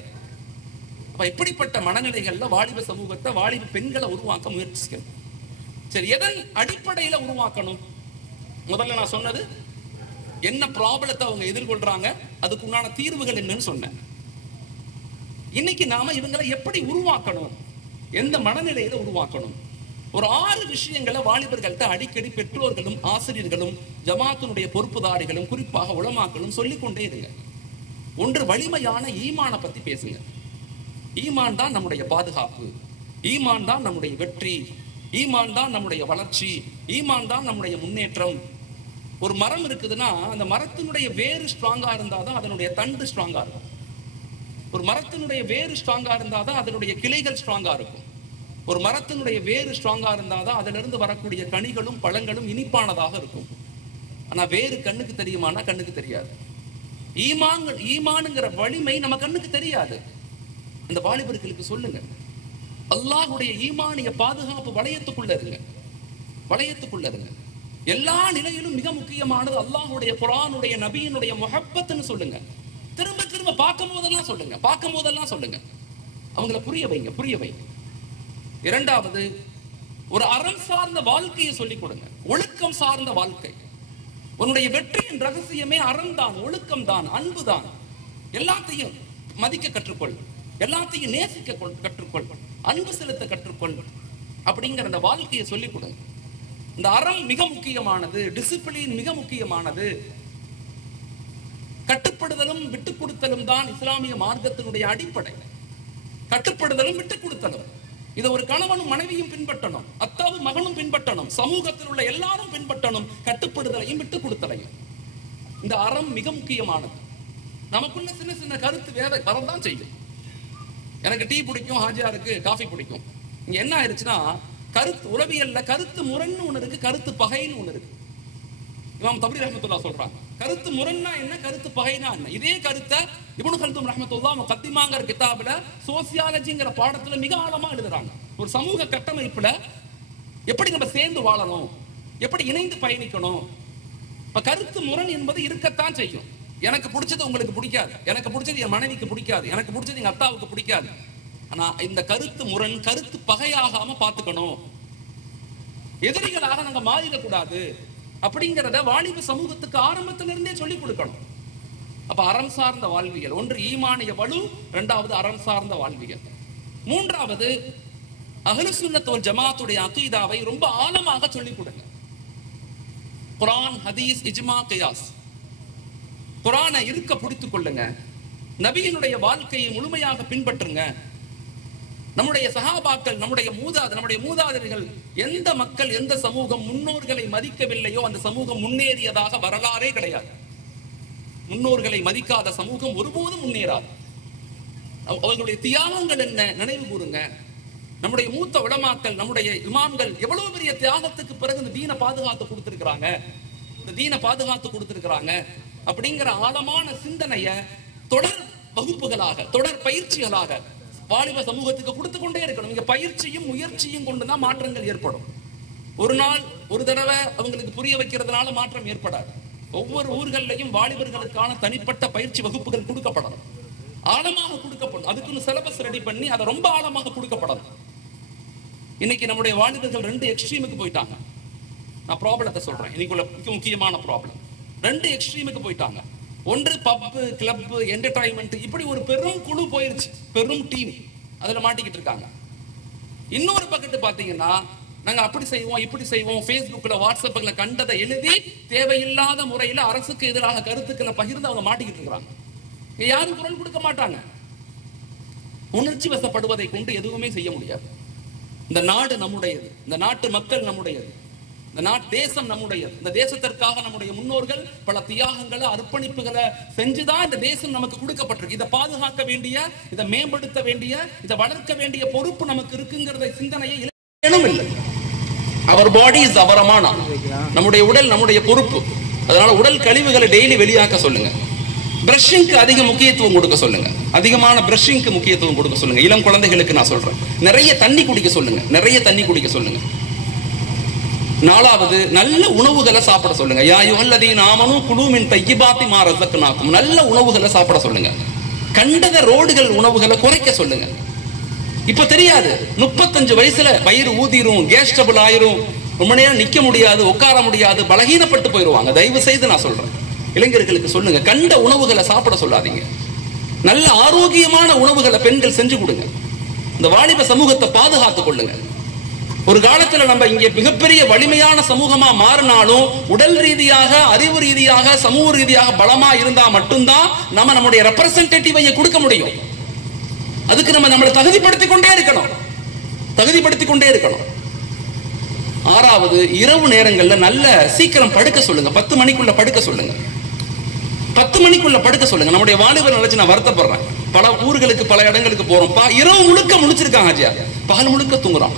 இப்படிப்பட்ட மனநிலைகள்ல வாலிப சமூகத்தை, வாலிப பெண்களை உருவாக்க முயற்சிக்கணும். சரி, எதன் அடிப்படையில உருவாக்கணும்? முதல்ல நான் சொன்னது என்ன ப்ராப்ளத்தை அவங்க எதிர்கொள்றாங்க, அதுக்குண்டான தீர்வுகள் என்னன்னு சொன்னேன். இன்னைக்கு நாம இவங்களை எப்படி உருவாக்கணும், எந்த மனநிலையில உருவாக்கணும்? ஒரு 6 விஷயங்களை வாலிபர்கள்ட்ட அடிக்கடி பெற்றோர்களும் ஆசிரியர்களும் ஜமாத்தினுடைய பொறுப்புதாரிகளும் குறிப்பாக உலமாக்களும் சொல்லிக்கொண்டே இருங்க. ஒன்று, வலிமையான ஈமானை பத்தி பேசுங்க. ஈமான் தான் நம்முடைய பாதுகாப்பு, ஈமான் தான் நம்முடைய வெற்றி, ஈமான் தான் நம்முடைய வளர்ச்சி, ஈமான் தான் நம்முடைய முன்னேற்றம். ஒரு மரம் இருக்குதுன்னா அந்த மரத்தினுடைய வேறு ஸ்ட்ராங்கா இருந்தாதான் அதனுடைய தண்டு ஸ்ட்ராங்கா இருக்கும். ஒரு மரத்தினுடைய வேறு ஸ்ட்ராங்கா இருந்தாதான் அதனுடைய கிளைகள் ஸ்ட்ராங்கா இருக்கும். ஒரு மரத்தினுடைய வேறு ஸ்ட்ராங்கா இருந்தாதான் அதுல இருந்து வரக்கூடிய கனிகளும் பழங்களும் இனிப்பானதாக இருக்கும். ஆனா வேறு கண்ணுக்கு தெரியுமானா கண்ணுக்கு தெரியாது. ஈமானுங்கிற வலிமை நம்ம கண்ணுக்கு தெரியாது. அந்த வாலிபர்களுக்கு சொல்லுங்க, அல்லாஹ்வுடைய ஈமானிய பாதுகாப்பு வளையத்துக்குள்ள இருங்க, வளையத்துக்குள்ள இருங்க. எல்லா நிலையிலும் மிக முக்கியமானது அல்லாஹ்வுடைய குர்ஆனுடைய நபியினுடைய முஹப்பத்னு சொல்லுங்க. திரும்ப திரும்ப பார்க்கும் போதெல்லாம் சொல்லுங்க, பார்க்கும் போதெல்லாம் சொல்லுங்க. அவங்களை புரிய வைங்க, புரிய வைங்க. இரண்டாவது, ஒரு அறம் சார்ந்த வாழ்க்கையை சொல்லிக் கொடுங்க, ஒழுக்கம் சார்ந்த வாழ்க்கை. உன்னுடைய வெற்றியின் ரகசியமே அறம் தான், ஒழுக்கம் தான், அன்பு தான். எல்லாத்தையும் மதிக்க கற்றுக்கொள், எல்லாத்தையும் நேசிக்க கற்றுக்கொள், அன்பு செலுத்த கற்றுக்கொள். அப்படிங்கிற அந்த வாழ்க்கையை சொல்லிக் கொடுங்க. இந்த அறம் மிக முக்கியமானது, டிசிப்ளின் மிக முக்கியமானது. கட்டுப்படுதலும் விட்டுக் கொடுத்தலும் தான் இஸ்லாமிய மார்க்கத்தினுடைய அடிப்படை. கட்டுப்படுதலும் விட்டுக் கொடுத்தலும் இதை ஒரு கணவனும் மனைவியும் பின்பற்றணும், அத்தாவும் மகனும் பின்பற்றணும், சமூகத்தில் உள்ள எல்லாரும் பின்பற்றணும், கட்டுப்படுதலையும் விட்டுக் கொடுத்தலையும். இந்த அறம் மிக முக்கியமானது. நமக்குள்ள சின்ன சின்ன கருத்து வேற வரதான் செய்யும். எனக்கு டீ பிடிக்கும், ஹாஜியாருக்கு காஃபி பிடிக்கும். இங்க என்ன ஆயிடுச்சுன்னா, கருத்து உளவியல்ல கருத்து முரண்னு ஒண்ணு இருக்கு, கருத்து பகைன்னு ஒண்ணு இருக்கு. இமாம் தப்ரி ரஹ்மத்துல்லாஹ் சொல்றாங்க, கருத்து முரண்னா என்ன, கருத்து பகைனா என்ன. இதே கருத்தை இப்னு கல்தூம் ரஹ்மத்துல்லாஹ் முகத்திமாங்கற கிதாபுல சோசியாலஜிங்கிற பாடத்துல மிக ஆழமா எழுதுறாங்க. ஒரு சமூக கட்டமைப்புல எப்படி நம்ம சேர்ந்து வாழணும், எப்படி இணைந்து பயணிக்கணும். இப்ப கருத்து முரண் என்பது இருக்கத்தான் செய்யும். எனக்கு பிடிச்சது உங்களுக்கு பிடிக்காது, எனக்கு பிடிச்சது என் மனைவிக்கு பிடிக்காது, எனக்கு பிடிச்சது எங்க அத்தாவுக்கு பிடிக்காது. ஆனா இந்த கருத்து முரண் கருத்து பகையாகாம பாத்துக்கணும், எதிரிகளாக நாங்க மாறிடக்கூடாது அப்படிங்கிறத வாலிப சமூகத்துக்கு ஆரம்பத்தில இருந்தே சொல்லிக் கொடுக்கணும். அப்ப அறம் சார்ந்த வாழ்வியல், ஒன்று ஈமானிய வலு, இரண்டாவது அறம் சார்ந்த வாழ்வியல். மூன்றாவது அஹ்லுஸ் சுன்னத் வல் ஜமாத்துடைய அகீதாவை ரொம்ப ஆழமாக சொல்லிக் கொடுங்க. குர்ஆன், ஹதீஸ், இஜ்மா, கியாஸ். குர்ஆனை இருக்க பிடித்துக் கொள்ளுங்க, நபியினுடைய வாழ்க்கையை முழுமையாக பின்பற்றுங்க. நம்முடைய சஹாபாக்கள், நம்முடைய மூதாதையர்கள், எந்த மக்கள் எந்த சமூகம் முன்னோர்களை மதிக்கவில்லையோ அந்த சமூகம் முன்னேறியதாக வரலாறே கிடையாது. முன்னோர்களை மதிக்காத சமூகம் ஒருபோதும் முன்னேறாது. அவர்களுடைய தியாகங்கள் என்ன நினைவு கூறுங்க. நம்முடைய மூத்த உலமாக்கள், நம்முடைய இமாம்கள் எவ்வளவு பெரிய தியாகத்துக்கு பிறகு இந்த தீனை பாதுகாத்து கொடுத்திருக்கிறாங்க, இந்த தீனை பாதுகாத்து கொடுத்திருக்கிறாங்க அப்படிங்கிற ஆழமான சிந்தனைய தொடர் வகுப்புகளாக, தொடர் பயிற்சிகளாக வாலிப சமூகத்துக்கு கொடுத்து கொண்டே இருக்கணும். இங்க பயிற்சியும் முயற்சியும் கொண்டுதான் மாற்றங்கள் ஏற்படும். ஒரு நாள் ஒரு தடவை அவங்களுக்கு புரிய வைக்கிறதுனால மாற்றம் ஏற்படாது. ஒவ்வொரு ஊர்களையும் வாலிபர்களுக்கான தனிப்பட்ட பயிற்சி வகுப்புகள் கொடுக்கப்படணும், ஆழமாக கொடுக்கப்படும். அதுக்குன்னு சிலபஸ் ரெடி பண்ணி அதை ரொம்ப ஆழமாக கொடுக்கப்படணும். இன்னைக்கு நம்முடைய வாலிபர்கள் 2 எக்ஸ்ட்ரீமுக்கு போயிட்டாங்க. நான் ப்ராப்ளத்தை சொல்றேன், இன்னைக்குள்ள முக்கியமான ப்ராப்ளம். 2 எக்ஸ்ட்ரீமுக்கு போயிட்டாங்க. ஒன்று பப்பு, கிளப், என்டர்டைன்மெண்ட், இப்படி ஒரு பெரும் குழு போயிருச்சு, பெரும் டீம் அதுல மாட்டிக்கிட்டு இருக்காங்க. இன்னொரு பக்கத்து பாத்தீங்கன்னா நாங்க அப்படி செய்வோம் இப்படி செய்வோம், Facebookல வாட்ஸ்அப்ல கண்டதை எழுதி தேவையில்லாத முறையில அரசுக்கு எதிராக கருத்துக்களை பகிர்ந்து அவங்க மாட்டிக்கிட்டு இருக்கிறாங்க. யாரும் குரல் கொடுக்க மாட்டாங்க. உணர்ச்சி வசப்படுவதை கொண்டு எதுவுமே செய்ய முடியாது. இந்த நாடு நம்முடையது, இந்த நாட்டு மக்கள் நம்முடையது, இந்த தேசம் நம்முடையது. இந்த தேசத்திற்காக நம்முடைய முன்னோர்கள் பல தியாகங்களை அர்ப்பணிப்புகளை செஞ்சுதான் இந்த தேசம் நமக்கு கொடுக்கப்பட்டிருக்கு. இதை பாதுகாக்க வேண்டிய, இதை மேம்படுத்த வேண்டிய, இதை வளர்க்க வேண்டிய பொறுப்பு நமக்கு இருக்குங்கிறத சிந்தனையை இல்லை. அவர் பாடி இஸ் அவர் அமானா. நம்முடைய உடல் நம்முடைய பொறுப்பு. அதனால உடல் கழிவுகளை டெய்லி வெளியாக்க சொல்லுங்க. பிரஷிங்க்கு அதிக முக்கியத்துவம் கொடுக்க சொல்லுங்க. அதிகமான பிரஷிங்க்கு முக்கியத்துவம் கொடுக்க சொல்லுங்க. இளம் குழந்தைகளுக்கு நான் சொல்றேன், நிறைய தண்ணி குடிக்க சொல்லுங்க. நிறைய தண்ணி குடிக்க சொல்லுங்க. நாலாவது, நல்ல உணவுகளை சாப்பிட சொல்லுங்க. யா அய்யுஹல்லதீன ஆமனூ குலூ மின் தய்யிபாத்தி மா ரஸக்னாக்கும். நல்ல உணவுகளை சாப்பிட சொல்லுங்க. கண்டத ரோடுகள் உணவுகளை குறைக்க சொல்லுங்க. இப்ப தெரியாது, 35 வயசுல வயிறு ஊதிரும், கேஸ் ட்ரபிள் ஆயிரும், ரொம்ப நேரம் நிக்க முடியாது, உட்கார முடியாது, பலகீனப்பட்டு போயிருவாங்க. தயவு செய்து நான் சொல்றேன், இளைஞர்களுக்கு சொல்லுங்க, கண்ட உணவுகளை சாப்பிட சொல்லாதீங்க. நல்ல ஆரோக்கியமான உணவுகளை பெண்கள் செஞ்சு கொடுங்க. இந்த வாலிப சமூகத்தை பாதுகாத்துக் கொள்ளுங்க. ஒரு காலத்துல நம்ம இங்க மிகப்பெரிய வலிமையான சமூகமா மாறினாலும் உடல் ரீதியாக, அறிவு ரீதியாக, சமூக ரீதியாக பலமா இருந்தா மட்டும்தான் நம்ம நம்முடைய ரெப்ரசன்டேட்டிவை கொடுக்க முடியும். அதுக்கு நம்ம நம்மளை தகுதிப்படுத்திக் கொண்டே இருக்கணும், தகுதிப்படுத்திக் கொண்டே இருக்கணும். ஆறாவது, இரவு நேரங்கள்ல நல்ல சீக்கிரம் படுக்க சொல்லுங்க. 10 மணிக்குள்ள படுக்க சொல்லுங்க. 10 மணிக்குள்ள படுக்க சொல்லுங்க. நம்முடைய வாலிபர் நினைச்சு நான் வருத்தப்படுறேன். பல ஊர்களுக்கு, பல இடங்களுக்கு போறோம், இரவு முழுக்க முழிச்சிருக்காங்க ஆஜியா, பகல் முழுக்க தூங்குறான்,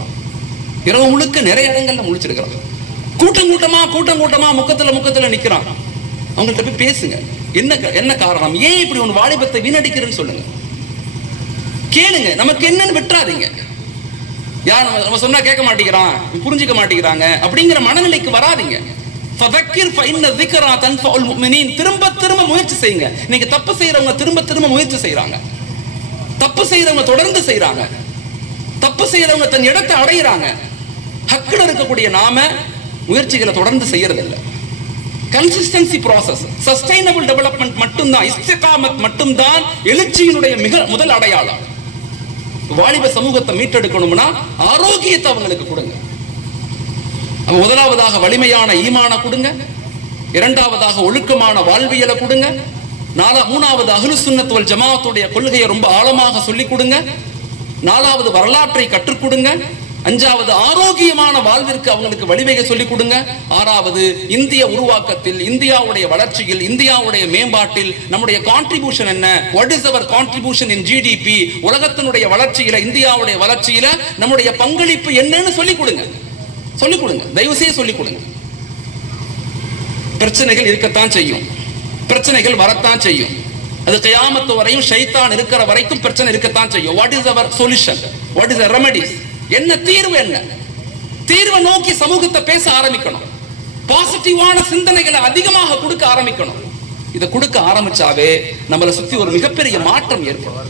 இரவு முழுக்க நிறைய இடங்கள்ல முழிச்சிருக்கிறான். கூட்டம் கூட்டமா முக்கத்துல நிக்கிறான். அவங்கள்ட்ட போய் பேசுங்க. என்ன காரணம், ஏன் இப்படி ஒரு வாலிபத்தை வீணடிக்கிறேன்னு சொல்லுங்க. கேளுங்க, நமக்கு என்னன்னு விட்டுறாதீங்க. யார் நம்ம சொன்னா கேட்க மாட்டேங்கிறான், புரிஞ்சுக்க மாட்டேங்கிறாங்க அப்படிங்கிற மனநிலைக்கு வராதீங்க. திரும்ப திரும்ப முயற்சி செய்யுங்க. நீங்க தப்பு செய்யறவங்க திரும்ப முயற்சி செய்யறாங்க. தப்பு செய்யறவங்க தொடர்ந்து செய்யறாங்க. தப்பு செய்யறவங்க தன் இடத்தை அடையிறாங்க. ஹக்குல இருக்கக்கூடிய நாம முயற்சிகளை தொடர்ந்து செய்யறது இல்லை. கன்சிஸ்டன்சி ப்ராசஸ், சஸ்டைனபிள் டெவலப்மெண்ட் மட்டும்தான், இஸ்திகாமத் மட்டும்தான் எழுச்சியினுடைய முதல் அடையாளம். வாலிப சமூகத்தை மீட்டெடுக்கணும்னா ஆரோக்கியத்தை அவங்களுக்கு கொடுங்க. முதலாவதாக வலிமையான ஈமான கொடுங்க. இரண்டாவதாக ஒழுக்கமான வாழ்வியலை கொடுங்க. மூணாவது அஹ்லுஸ் சுன்னத் வல் ஜமாஅத்துடைய கொள்கையை ரொம்ப ஆழமாக சொல்லிக் கொடுங்க. நாலாவது வரலாற்றை கற்றுக் கொடுங்க. அஞ்சாவது ஆரோக்கியமான வாழ்விற்கு அவங்களுக்கு வழிவகை சொல்லிக் கொடுங்க. ஆறாவது இந்திய உருவாக்கத்தில், இந்தியாவுடைய வளர்ச்சியில், இந்தியாவுடைய மேம்பாட்டில் நம்முடைய கான்ட்ரிபியூஷன் என்ன, what is our contribution in GDP, உலகத்தினுடைய வளர்ச்சியில, இந்தியாவுடைய வளர்ச்சியில நம்முடைய பங்களிப்பு என்னன்னு சொல்லிக் கொடுங்க. சொல்லிக் கொடுங்க, தயவு செய்து சொல்லிக் கொடுங்க. பிரச்சனைகள் இருக்கத்தான் செய்யும், பிரச்சனைகள் வரத்தான் செய்யும். அது கியாமத் வரையும் ஷைத்தான் இருக்கிற வரைக்கும் பிரச்சனை இருக்கத்தான் செய்யும். What is our solution, what is remedies, என்ன தீர்வு, என்ன தீர்வை நோக்கி சமூகத்தை பேச ஆரம்பிக்கணும். பாசிட்டிவான சிந்தனைகளை அதிகமாக கொடுக்க ஆரம்பிக்கணும். இதை கொடுக்க ஆரம்பிச்சாவே நம்மளை சுத்தி ஒரு மிகப்பெரிய மாற்றம் ஏற்படும்.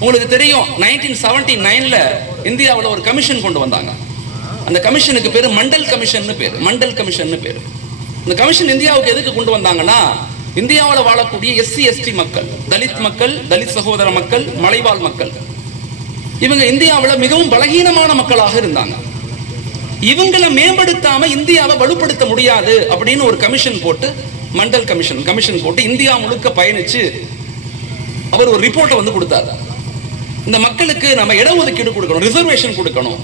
உங்களுக்கு தெரியும், 1979ல இந்தியாவில் ஒரு கமிஷன் கொண்டு வந்தாங்க. அந்த கமிஷனுக்கு பேரு மண்டல் கமிஷன் பேரு. மண்டல் கமிஷன் பேரு. இந்த கமிஷன் இந்தியாவுக்கு எதுக்கு கொண்டு வந்தாங்கன்னா, இந்தியாவில் வாழக்கூடிய எஸ்சி எஸ்டி மக்கள், தலித் மக்கள், தலித் சகோதர மக்கள், மலைவாழ் மக்கள், இவங்க இந்தியாவில் மிகவும் பலகீனமான மக்களாக இருந்தாங்க. இவங்களை மேம்படுத்தாம இந்தியாவை வலுப்படுத்த முடியாது அப்படின்னு ஒரு கமிஷன் போட்டு, மண்டல் கமிஷன் போட்டு இந்தியா முழுக்க பயணிச்சு அவர் ஒரு ரிப்போர்ட்டை வந்து கொடுத்தாரு. இந்த மக்களுக்கு நம்ம இடஒதுக்கீடு கொடுக்கணும், ரிசர்வேஷன் கொடுக்கணும்,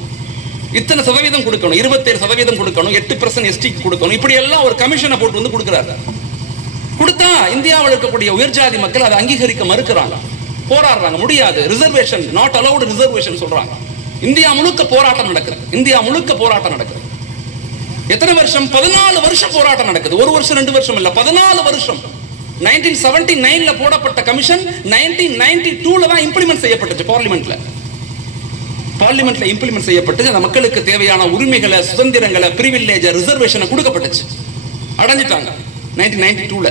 இத்தனை சதவீதம் கொடுக்கணும், 27% கொடுக்கணும், 8% எஸ்டி கொடுக்கணும், இப்படி எல்லாம் ஒரு கமிஷனை போட்டு வந்து கொடுக்கிறாரு. கொடுத்தா இந்தியாவில் இருக்கக்கூடிய உயர்ஜாதி மக்கள் அதை அங்கீகரிக்க மறுக்கிறாங்க, போராடுறாங்க, முடியாது, ரிசர்வேஷன் நாட் அலௌட் ரிசர்வேஷன் சொல்றாங்க. இந்தியா முழுக்க போராட்டம் நடக்குது. இந்தியா முழுக்க போராட்டம் நடக்குது. எத்தனை வருஷம்? 14 வருஷம் போராட்டம் நடக்குது. 1 வருஷம் 2 வருஷம் இல்ல, 14 வருஷம். 1979ல போடப்பட்ட கமிஷன் 1992ல தான் இம்ப்ளிமெண்ட் செய்யப்பட்டுச்சு. பார்லிமெண்ட்ல இம்ப்ளிமெண்ட் செய்யப்பட்டு அந்த மக்களுக்கு தேவையான உரிமைகளை, சுதந்திரங்களை, பிரிவில்லேஜ், ரிசர்வேஷனை கொடுக்கப்பட்டுச்சு. அடைஞ்சிட்டாங்க 1992ல.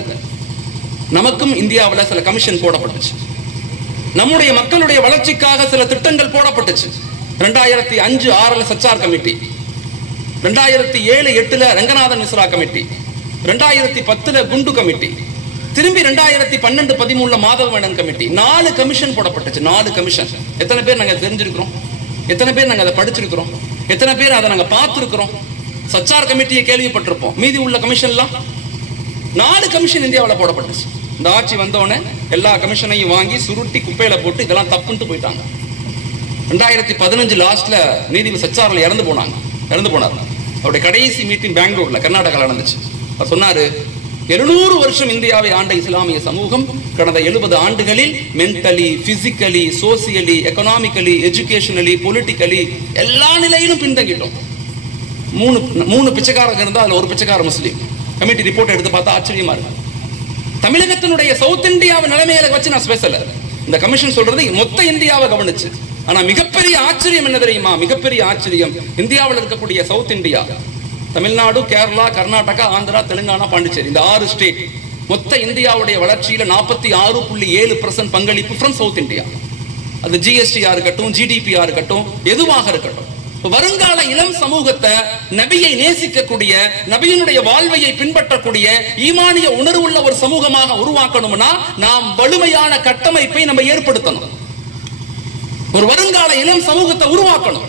நமக்கும் இந்தியாவில் சில கமிஷன் போடப்பட்டுச்சு. நம்முடைய மக்களுடைய வளர்ச்சிக்காக சில திட்டங்கள் போடப்பட்டுச்சு. 2005-6ல சச்சார் கமிட்டி, 2007-8ல ரங்கநாதன் மிஸ்ரா கமிட்டி, 2010ல குண்டு கமிட்டி, திரும்பி 2012-13ல மாதவ மேனன் கமிட்டி. 4 கமிஷன் போடப்பட்டுச்சு. 4 கமிஷன். எத்தனை பேர் நாங்க தெரிஞ்சிருக்கிறோம்? எத்தனை பேர் நாங்க அதை படிச்சிருக்கிறோம்? எத்தனை பேர் அதை நாங்க பார்த்திருக்கிறோம்? சச்சார் கமிட்டியை கேள்விப்பட்டிருப்போம். மீதி உள்ள கமிஷன்லாம் 4 கமிஷன் இந்தியாவில் போடப்பட்டுச்சு. இந்த ஆட்சி வந்தோடனே எல்லா கமிஷனையும் வாங்கி சுருட்டி குப்பையில போட்டு இதெல்லாம் தப்புன்ட்டு போயிட்டாங்க. 2015 லாஸ்ட்ல நீதிபதி சச்சாரில் இறந்து போனார். அவருடைய கடைசி மீட்டிங் பெங்களூர்ல கர்நாடகாவில் நடந்துச்சு. அவர் சொன்னாரு, 700 வருஷம் இந்தியாவை ஆண்ட இஸ்லாமிய சமூகம் கடந்த 70 ஆண்டுகளில் mentally, physically, socially, economically, educationally, politically எல்லா நிலையிலும் பின்தங்கிட்டோம். 3 பிச்சைக்காரங்க இருந்தா அதுல ஒரு பிச்சைக்கார முஸ்லீம். கமிட்டி ரிப்போர்ட் எடுத்து பார்த்தா ஆச்சரியமா இருக்கு. தமிழகத்தினுடைய சவுத் இந்தியாவை நிலைமையில வச்சு நான் பேசல. இந்த கமிஷன் சொல்றது மொத்த இந்தியாவை கவனிச்சு. ஆனா மிகப்பெரிய ஆச்சரியம் என்ன தெரியுமா? மிகப்பெரிய ஆச்சரியம், இந்தியாவில் இருக்கக்கூடிய சவுத் இந்தியா, தமிழ்நாடு, கேரளா, கர்நாடகா, ஆந்திரா, தெலுங்கானா, பாண்டிச்சேரி, இந்த 6 ஸ்டேட் மொத்த இந்தியாவுடைய வளர்ச்சியில 46.7% பங்களிப்பு ஃப்ரம் சவுத் இந்தியா. அது ஜிஎஸ்டியா இருக்கட்டும், ஜிடிபியா இருக்கட்டும், எதுவாக இருக்கட்டும். வருங்கால இளம் சமூகத்தை நபியை நேசிக்கக்கூடிய, நபியினுடைய வாழ்வையை பின்பற்றக்கூடிய, ஈமானிய உணர்வுள்ள ஒரு சமூகமாக உருவாக்கணும்னா நாம் வலிமையான கட்டமைப்பை நம்ம ஏற்படுத்தணும். ஒரு வருங்கால இளம் சமூகத்தை உருவாக்கணும்.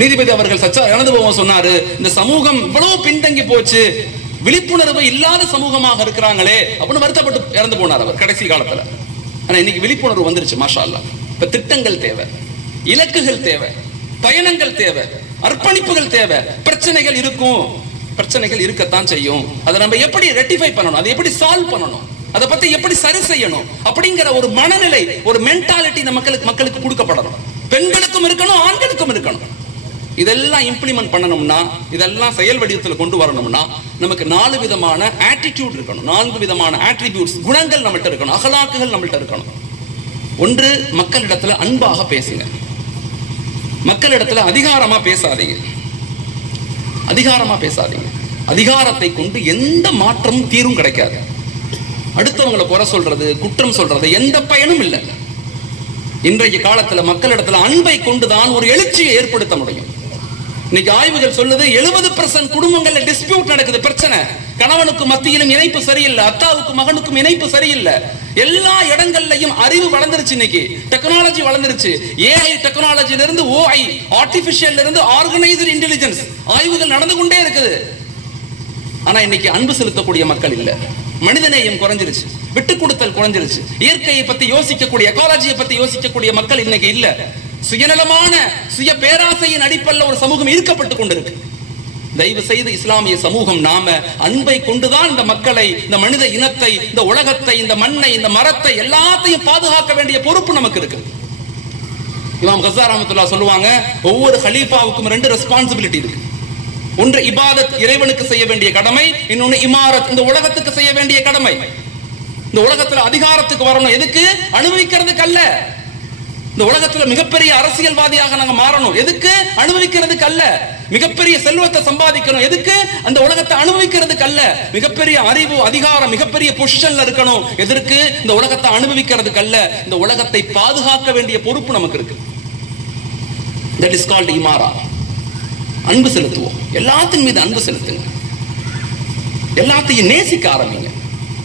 நீதிபதி அவர்கள் அனுபவம் சொன்னாரு, இந்த சமூகம் இவ்வளவு பின்தங்கி போச்சு, விழிப்புணர்வு இல்லாத சமூகமாக இருக்கிறாங்களே அப்படின்னு வருத்தப்பட்டு இறந்து போனார் அவர் கடைசி காலத்துல. ஆனா இன்னைக்கு விழிப்புணர்வு வந்துருச்சு, மாஷா அல்லாஹ். இப்ப திட்டங்கள் தேவை, இலக்குகள் தேவை, பயணங்கள் தேவை, அர்ப்பணிப்புகள் தேவை. பிரச்சனைகள் இருக்கும், பிரச்சனைகள் இருக்கத்தான் செய்யும். அதை நம்ம எப்படி ரெக்டிஃபை பண்ணணும், அதை எப்படி சால்வ் பண்ணணும், அதை பத்தி எப்படி சரி செய்யணும் அப்படிங்கிற ஒரு மனநிலை, ஒரு மென்டாலிட்டி மக்களுக்கு கொடுக்கப்படணும். பெண்களுக்கும் இருக்கணும், ஆண்களுக்கும் இருக்கணும். இதெல்லாம் இம்ப்ளிமெண்ட் பண்ணணும்னா, இதெல்லாம் செயல் வடிவத்தில் கொண்டு வரணும்னா நமக்கு 4 விதமான ஆட்டிடியூட் இருக்கணும், 4 விதமான ஆட்ரிபியூட்ஸ், குணங்கள் நம்மள்ட்ட இருக்கணும், அகலாக்குகள் நம்மள்ட்ட இருக்கணும். ஒன்று, மக்களிடத்துல அன்பாக பேசுங்க. மக்களிடத்துல அதிகாரமா பேசாதீங்க. அதிகாரத்தை கொண்டு எந்த மாற்றமும் தீரும் கிடைக்காது. அடுத்தவங்களை குறை சொல்றது, குற்றம் சொல்றது எந்த பயனும் இல்லை. இன்றைய காலத்துல மக்களிடத்துல அன்பை கொண்டுதான் ஒரு எழுச்சியை ஏற்படுத்த முடியும். இன்னைக்கு ஆய்வுகள் சொல்லுது 70% குடும்பங்கள்ல டிஸ்பியூட் நடக்குது, பிரச்சனை. கணவனுக்கு மத்தியிலும் இணைப்பு சரியில்லை, அத்தாவுக்கும் மகனுக்கும் இணைப்பு சரியில்லை. எல்லா இடங்கள்லயும் அறிவு வளர்ந்துருச்சு, இன்னைக்கு டெக்னாலஜி வளர்ந்துருச்சு. ஏஐ டெக்னாலஜில இருந்து ஓஐ, ஆர்டிபிஷியல் இருந்து ஆர்கனைஸ்டு இன்டெலிஜென்ஸ் ஆய்வுகள் நடந்து கொண்டே இருக்குது. ஆனா இன்னைக்கு அன்பு செலுத்தக்கூடிய மக்கள் இல்ல. மனிதநேயம் குறைஞ்சிருச்சு, விட்டு கொடுத்தல் குறைஞ்சிருச்சு. இயற்கையை பத்தி யோசிக்கக்கூடிய, எக்காலஜியை பத்தி யோசிக்கக்கூடிய மக்கள் இன்னைக்கு இல்ல. சுயநலமான, சுய பேராசையின் அடிப்படையில் ஒரு சமூகம் ஈர்க்கப்பட்டு கொண்டிருக்கு. தயவு செய்து இஸ்லாமிய சமூகம் நாம அன்பை கொண்டுதான் இந்த மக்களை, இந்த மனித இனத்தை, இந்த உலகத்தை, இந்த மண்ணை, இந்த மரத்தை எல்லாத்தையும் பாதுகாக்க வேண்டிய பொறுப்பு நமக்கு இருக்கு. இமாம் கஸாலி ரஹ்மத்துல்லாஹ் சொல்லுவாங்க, ஒவ்வொரு கலீஃபாவுக்கும் 2 ரெஸ்பான்சிபிலிட்டி இருக்கு. ஒன்று இபாதத், இறைவனுக்கு செய்ய வேண்டிய கடமை. இன்னொன்னு இமாரத், இந்த உலகத்துக்கு செய்ய வேண்டிய கடமை. இந்த உலகத்துல அதிகாரத்துக்கு வரணும், எதுக்கு? அனுபவிக்கிறதுக்கு அல்ல. இந்த உலகத்துல மிகப்பெரிய அரசியல்வாதியாக நாங்க மாறணும், எதுக்கு? அனுபவிக்கிறதுக்கு அல்ல. மிகப்பெரிய செல்வத்தை சம்பாதிக்கணும், எதுக்கு? அந்த உலகத்தை அனுபவிக்கிறதுக்கு அல்ல. மிகப்பெரிய அறிவு, அதிகாரம், மிகப்பெரிய பொசிஷன்ல இருக்கணும், எதற்கு? இந்த உலகத்தை அனுபவிக்கிறதுக்கு அல்ல. இந்த உலகத்தை பாதுகாக்க வேண்டிய பொறுப்பு நமக்கு இருக்கு. தட் இஸ் கால்ட் இமாரா. அன்பு செலுத்துவோம், எல்லாத்தின் மீது அன்பு செலுத்துங்க, எல்லாத்தையும் நேசிக்க ஆரம்பிங்க.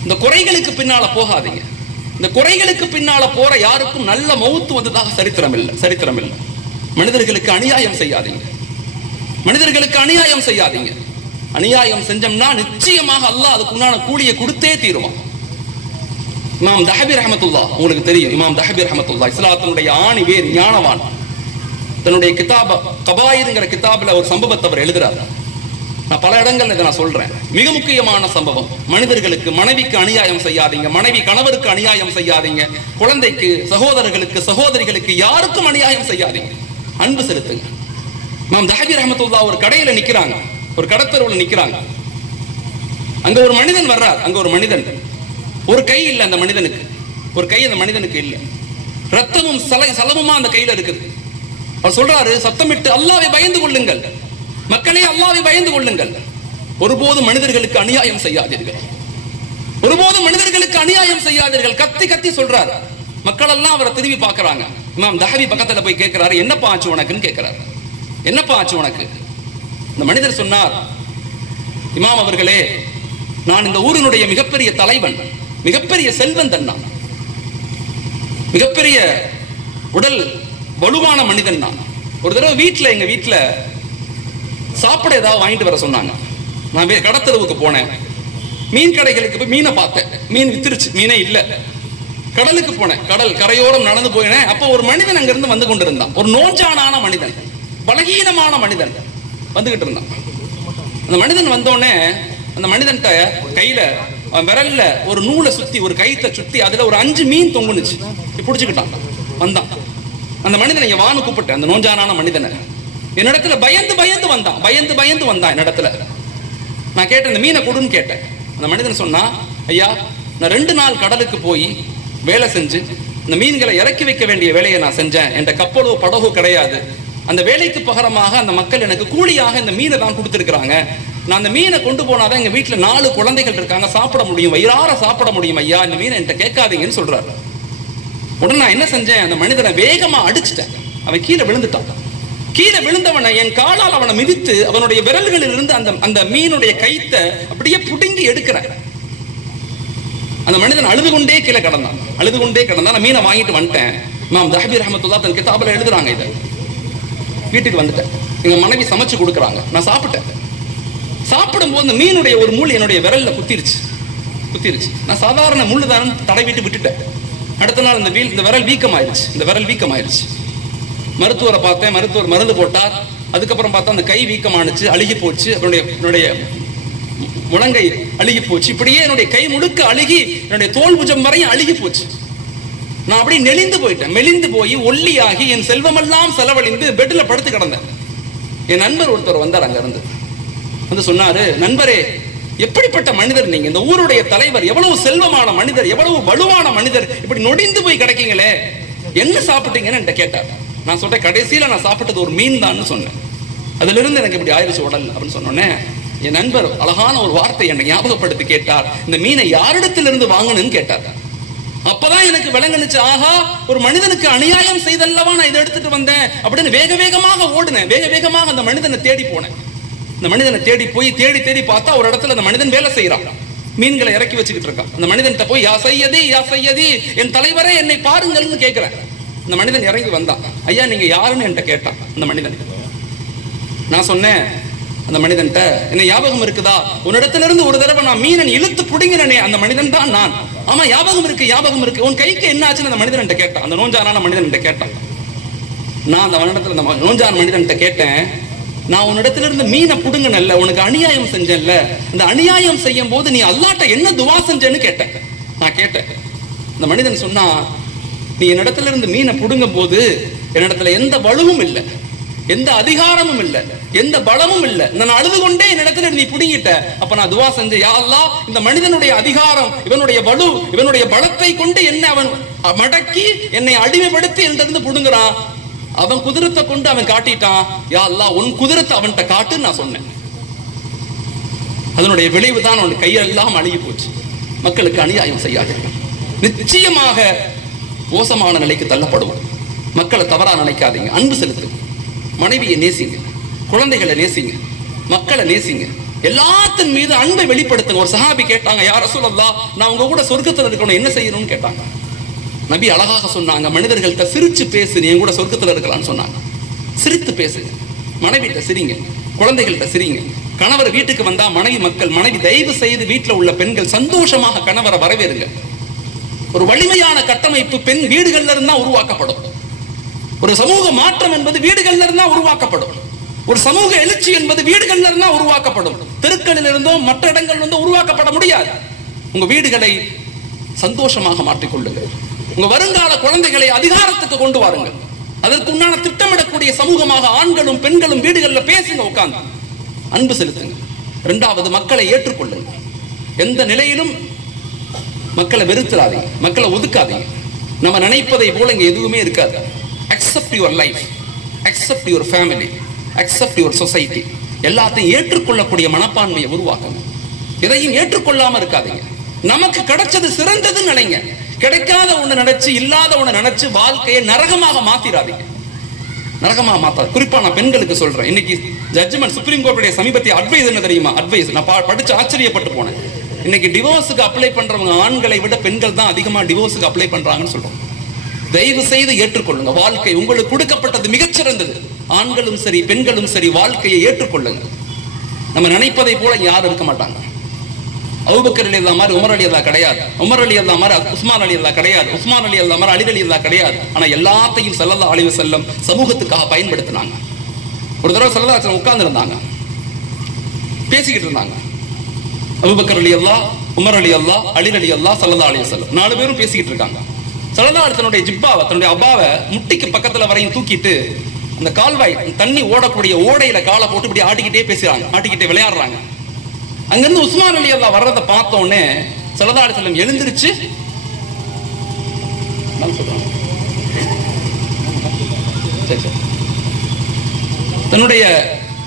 இந்த குறைகளுக்கு பின்னால போகாதீங்க. இந்த குறைகளுக்கு பின்னால போற யாருக்கும் நல்ல மௌத்து வந்ததாக சரித்திரம் இல்லை. மனிதர்களுக்கு அநியாயம் செய்யாதீங்க. அநியாயம் செஞ்சோம்னா நிச்சயமாக அல்லாஹ் அதுக்குண்டான கூலியை கொடுத்தே தீருவான். இமாம் தஹபி ரஹ்மத்துல்லாஹ், உங்களுக்கு தெரியும், இமாம் தஹபி ரஹ்மத்துல்லாஹ் இஸ்லாத்தினுடைய ஆணி வேர், ஞானவான். தன்னுடைய கிதாப கபாயிர்ங்கிற கிதாபில் ஒரு சம்பவத்தை அவர் எழுதுறாரு. நான் பல இடங்கள்ல இதை நான் சொல்றேன். மிக முக்கியமான சம்பவம். மனிதர்களுக்கு, மனைவிக்கு அநியாயம் செய்யாதீங்க, மனைவி கணவருக்கு அநியாயம் செய்யாதீங்க, குழந்தைக்கு, சகோதரர்களுக்கு, சகோதரிகளுக்கு யாருக்கும் அநியாயம் செய்யாதீங்க, அன்பு செலுத்துங்க. இமாம் தஹபி ரஹ்மத்துல்லாஹ் ஒரு கடையில நிக்கிறாங்க, ஒரு கடத்தருவுல நிக்கிறாங்க. அங்க ஒரு மனிதன் வர்றார். அங்க ஒரு மனிதன், ஒரு கை இல்ல அந்த மனிதனுக்கு, ஒரு கை அந்த மனிதனுக்கு இல்ல, ரத்தமும் சலமுமா அந்த கையில இருக்குது. அவர் சொல்றாரு, சத்தமிட்டு அல்லாஹ்வை பயந்து கொள்ளுங்கள், மக்களே அல்லாஹ்வை பயந்து கொள்ளுங்கள், ஒருபோதும் மனிதர்களுக்கு அநியாயம் செய்யாதீர்கள், ஒருபோதும் மனிதர்களுக்கு அநியாயம் செய்யாதீர்கள். கத்தி கத்தி சொல்றாரு. மக்கள் எல்லாம் அவரை திரும்பி பார்க்கறாங்க. இமாம் தஹபி பக்கத்துல போய் கேட்கிறாரு, என்னப்பா ஆச்சு உனக்குன்னு கேட்கிறாரு. என்னப்பா ஆச்சு உனக்கு? இந்த மனிதர் சொன்னார், இமாம் அவர்களே, நான் இந்த ஊரினுடைய மிகப்பெரிய தலைவன், மிகப்பெரிய செல்வந்தன், நான் மிகப்பெரிய உடல் வலுவான மனிதன், நான் ஒரு தடவை எங்க வீட்டுல சாப்பிட ஏதாவது வாங்கிட்டு வர சொன்னாங்க. நான் கடத்தலுவுக்கு போனேன். மீன் கடைகளுக்கு போய் மீனை பார்த்தேன். மீன் வித்துருச்சு, மீனே இல்ல. கடலுக்கு போனேன், கடல் கரையோரம் நடந்து போயினேன். அப்ப ஒரு மனிதன் அங்க இருந்து வந்து கொண்டிருந்தான். ஒரு நோஞ்சானான மனிதன், பலகீனமான மனிதன் வந்துகிட்டு இருந்தான். அந்த மனிதன் வந்தோடனே அந்த மனிதன்ட்ட கையில விரல்ல ஒரு நூலை சுத்தி, ஒரு கயிற்றை சுத்தி அதுல ஒரு 5 மீன் தொங்குனுச்சு. பிடிச்சுக்கிட்டான். வந்தான் அந்த மனிதனை இங்க வான்னு கூப்பிட்டேன். அந்த நோஞ்சானான மனிதனை என்னிடத்துல பயந்து வந்தான் என்னிடத்துல. நான் கேட்டேன், இந்த மீனை கொடுன்னு கேட்டேன். அந்த மனிதன் சொன்னா, ஐயா நான் 2 நாள் கடலுக்கு போய் வேலை செஞ்சு இந்த மீன்களை இறக்கி வைக்க வேண்டிய வேலையை நான் செஞ்சேன். என்கிட்ட கப்பலோ படகோ கிடையாது. அந்த வேலைக்கு பகரமாக அந்த மக்கள் எனக்கு கூலியாக இந்த மீனை தான் கொடுத்துருக்காங்க. நான் அந்த மீனை கொண்டு போனாதான் எங்க வீட்டுல 4 குழந்தைகள் இருக்காங்க, சாப்பிட முடியும், வயிறார சாப்பிட முடியும். ஐயா இந்த மீனை என்கிட்ட கேட்காதீங்கன்னு சொல்றாரு. உடனே நான் என்ன செஞ்சேன், அந்த மனிதனை வேகமா அடிச்சுட்டேன். அவன் கீழே விழுந்துட்டான். கீழே விழுந்தவனை என் காலால் அவனை மிதித்து அவனுடைய விரல்களில் இருந்து அந்த மீனுடைய கைத்தை அப்படியே புடுங்கி எடுக்கிறேன். அந்த மனிதன் அழுது கொண்டே கீழே கிடந்தான். நான் மீனை வாங்கிட்டு வந்துட்டேன். இமாம் தஹபி ரஹ்மத்துல்லாஹ் தன் கிதாபுல எழுதுறாங்க. இதை வீட்டுக்கு வந்துட்டேன். எங்க மனைவி சமைச்சு கொடுக்குறாங்க. நான் சாப்பிட்டேன். சாப்பிடும்போது அந்த மீனுடைய ஒரு முள் என்னுடைய விரல்ல குத்திருச்சு. நான் சாதாரண முள்ளு தான் தடவிட்டு விட்டுட்டேன். அடுத்த நாள் இந்த விரல் வீக்கமாயிருச்சு. மருத்துவரை பார்த்தேன். மருத்துவர் மருந்து போட்டார். அதுக்கப்புறம் பார்த்தா அந்த கை வீக்கமானுச்சு, அழுகி போச்சு. என்னுடைய முழங்கை அழுகி போச்சு. இப்படியே என்னுடைய கை முழுக்க அழுகி என்னுடைய தோல் புஜம் வரையும் அழுகி போச்சு. நான் அப்படியே மெலிந்து போய் ஒல்லியாகி என் செல்வமெல்லாம் செலவழிந்து பெட்ல படுத்து கிடந்தேன். என் நண்பர் ஒருத்தர் வந்தார். அங்க இருந்து வந்து சொன்னாரு, நண்பரே எப்படிப்பட்ட மனிதர் நீங்க, இந்த ஊருடைய தலைவர், எவ்வளவு செல்வமான மனிதர், எவ்வளவு வலுவான மனிதர், இப்படி நொடிந்து போய் கிடைக்கீங்களே, என்ன சாப்பிட்டீங்கன்னு என்கிட்ட கேட்டார். நான் சொல்றேன், கடைசியில நான் சாப்பிட்டது ஒரு மீன் தான் சொன்னேன். அதுல இருந்து எனக்கு இப்படி ஆயிடுச்சு உடல் அப்படின்னு சொன்னோன்னே என் நண்பர் அழகான ஒரு வார்த்தை என்னை ஞாபகப்படுத்தி கேட்டார். இந்த மீனை யாரிடத்திலிருந்து வாங்கணும்னு கேட்டார். அப்பதான் எனக்கு விளங்குனுச்சு, ஆஹா ஒரு மனிதனுக்கு அநியாயம் செய்தல்லவா நான் இதை எடுத்துட்டு வந்தேன் அப்படின்னு வேகமாக ஓடுனேன். வேகமாக அந்த மனிதனை தேடி போனேன். அந்த மனிதனை தேடி போய் தேடி பார்த்தா ஒரு இடத்துல அந்த மனிதன் வேலை செய்யறான். மீன்களை இறக்கி வச்சுக்கிட்டு இருக்கான். அந்த மனிதன்கிட்ட போய் யா சையதி என் தலைவரே என்னை பாருங்கள்னு கேட்கிறேன். அந்த மனிதன் இறங்கி வந்தான். ஐயா நீங்க யாருன்னு என்கிட்ட கேட்டான் அந்த மனிதன். நான் சொன்னேன் அந்த மனிதன்ட்ட, என்ன ஞாபகம் இருக்குதா, உன்னிடத்துல இருந்து ஒரு தடவை நான் மீனன் இழுத்து புடுங்கினே, அந்த மனிதன் தான் நான். ஆமா ஞாபகம் இருக்கு. உன் கைக்கு என்ன ஆச்சுன்னு அந்த மனிதன் கேட்டான். அந்த நோஞ்சான மனிதன் கேட்டான். நான் அந்த மனிதத்துல அந்த நோஞ்சான மனிதன் கேட்டேன், நான் உன்னிடத்துல இருந்து மீனை புடுங்கினல்ல, உனக்கு அநியாயம் செஞ்சேன்ல, இந்த அநியாயம் செய்யும் போது நீ அல்லாட்ட என்ன துவா செஞ்சேன்னு கேட்டேன். நான் கேட்டேன். அந்த மனிதன் சொன்னா, நீ என்னிடத்துல இருந்து மீனை புடுங்கும் போது என்னிடத்துல எந்த வலுவும் இல்லை, எந்த அதிகாரமும் இல்லை, எந்த பலமும் இல்லை. நான் அழுது கொண்டே என்னிடத்துல நீ புடுங்கிட்ட. அப்ப நான் துவா செஞ்சேன், யா அல்லாஹ் இந்த மனிதனுடைய அதிகாரம், இவனுடைய வலு, இவனுடைய பலத்தை கொண்டு என்ன அவன் மடக்கி என்னை அடிமைப்படுத்தி என்னிடந்து புடுங்குறான். அவன் குதிரத்தை கொண்டு அவன் காட்டிட்டான். யா அல்லாஹ் உன் குதிரத்தை அவன்கிட்ட காட்டுன்னு நான் சொன்னேன். அதனுடைய விளைவுதான் அவன் கையெல்லாம் அழுகி போச்சு. மக்களுக்கு அநியாயம் செய்யாது, நிச்சயமாக மோசமான நிலைக்கு தள்ளப்படுவோம். மக்களை தவறா நினைக்காதீங்க, அன்பு செலுத்துங்க, மனைவியை நேசிங்க, குழந்தைகளை நேசிங்க, மக்களை நேசிங்க, எல்லாத்தின் மீது அன்பை வெளிப்படுத்துங்க. ஒரு சஹாபி கேட்டாங்க, யா ரசூலல்லாஹ் நான் உங்க கூட சொர்க்கத்தில் இருக்கணும், என்ன செய்யணும்னு கேட்டாங்க. நபி அழகாக சொன்னாங்க, மனிதர்கள்ட்ட சிரிச்சு பேசு, நீ கூட சொர்க்கத்தில் இருக்கலாம்னு சொன்னாங்க. சிரித்து பேசுங்க, மனைவிட்ட சிரிங்க, குழந்தைகள்கிட்ட சிரிங்க. கணவர் வீட்டுக்கு வந்தா மனைவி தயவு செய்து வீட்டில் உள்ள பெண்கள் சந்தோஷமாக கணவரை வரவேறுங்க. ஒரு வலிமையான கட்டமைப்பு பெண் வீடுகள்ல இருந்தா உருவாக்கப்படும். ஒரு சமூக மாற்றம் என்பது வீடுகள்ல இருந்தா உருவாக்கப்படும். ஒரு சமூக எழுச்சி என்பது வீடுகள்ல இருந்தா உருவாக்கப்படும். தெருக்களில் இருந்தோ மற்ற இடங்கள் இருந்தோ உருவாக்கப்பட முடியாது. உங்க வீடுகளை சந்தோஷமாக மாற்றிக்கொள்ளுங்கள். உங்க வருங்கால குழந்தைகளை அதிகாரத்துக்கு கொண்டு வாருங்கள். அதற்கு உண்டான திட்டமிடக்கூடிய சமூகமாக ஆண்களும் பெண்களும் வீடுகளில் பேசுங்க, உட்கார்ந்து அன்பு செலுத்துங்க. இரண்டாவது, மக்களை ஏற்றுக்கொள்ளுங்க. எந்த நிலையிலும் மக்களை வெறுத்துறாதீங்க, மக்களை ஒதுக்காதீங்க. நம்ம நினைப்பதை போல இங்க எதுவுமே இருக்காது. Accept your life, accept your family, accept your society. எல்லாத்தையும் ஏற்றுக்கொள்ளக்கூடிய மனப்பான்மையை உருவாக்குங்க. எதையும் ஏற்றுக்கொள்ளாம இருக்காதீங்க. நமக்கு கிடைச்சது சிறந்ததுன்னு நினைங்க. கிடைக்காத ஒண்ணு நினைச்சு, இல்லாத ஒண்ணு நினைச்சு வாழ்க்கையை நரகமாக மாத்திராதீங்க. நரகமாக மாத்தாது. குறிப்பா நான் பெண்களுக்கு சொல்றேன். இன்னைக்கு ஜட்ஜ்மெண்ட், சுப்ரீம் கோர்ட்டுடைய சமீபத்திய அட்வைஸ் என்ன தெரியுமா? அட்வைஸ் நான் படிச்சு ஆச்சரியப்பட்டு போனேன். இன்னைக்கு டிவோர்ஸுக்கு அப்ளை பண்றவங்க ஆண்களை விட பெண்கள் தான் அதிகமா டிவோர்ஸுக்கு அப்ளை பண்றாங்கன்னு சொல்றோம். தயவு செய்து ஏற்றுக்கொள்ளுங்க. வாழ்க்கை உங்களுக்கு கொடுக்கப்பட்டது மிகச்சிறந்தது. ஆண்களும் சரி பெண்களும் சரி வாழ்க்கையை ஏற்றுக்கொள்ளுங்க. நம்ம நினைப்பதை போல யாரும் இருக்க மாட்டாங்க. அபூபக்கர் ரலியல்லாஹு மாதிரி உமர் ரலியல்லாஹு கிடையாது, உமர் ரலியல்லாஹு மாதிரி உஸ்மான் ரலியல்லாஹு கிடையாது, உஸ்மான் ரலியல்லாஹு மாதிரி அலி ரலியல்லாஹு கிடையாது. ஆனா எல்லாத்தையும் ஸல்லல்லாஹு அலைஹி வஸல்லம் சமூகத்துக்காக பயன்படுத்தினாங்க. ஒரு தடவை ஸல்லல்லாஹு அலைஹி வஸல்லம் உட்கார்ந்து இருந்தாங்க, பேசிக்கிட்டு இருந்தாங்க. அபூபக்கர் ரலியல்லாஹு, உமர் ரலியல்லாஹு, அலி ரலியல்லாஹு, ஸல்லல்லாஹு அலைஹி வஸல்லம் 4 பேரும் பேசிக்கிட்டு இருக்காங்க. ஸல்லல்லாஹு அலைஹி வஸல்லம் ஜிப்பாவை, தன்னுடைய அபாவை முட்டிக்கு பக்கத்துல வரையும் தூக்கிட்டு அந்த கால்வாய் தண்ணி ஓடக்கூடிய ஓடையில காலை போட்டு இப்படி ஆட்டிக்கிட்டே பேசுறாங்க, ஆட்டிக்கிட்டே விளையாடுறாங்க. அங்கிருந்து உஸ்மான் ரலியல்லாஹு வர்றதை பார்த்த உடனே ஸல்லல்லாஹு அலைஹி வஸல்லம் எழுந்திருச்சு தன்னுடைய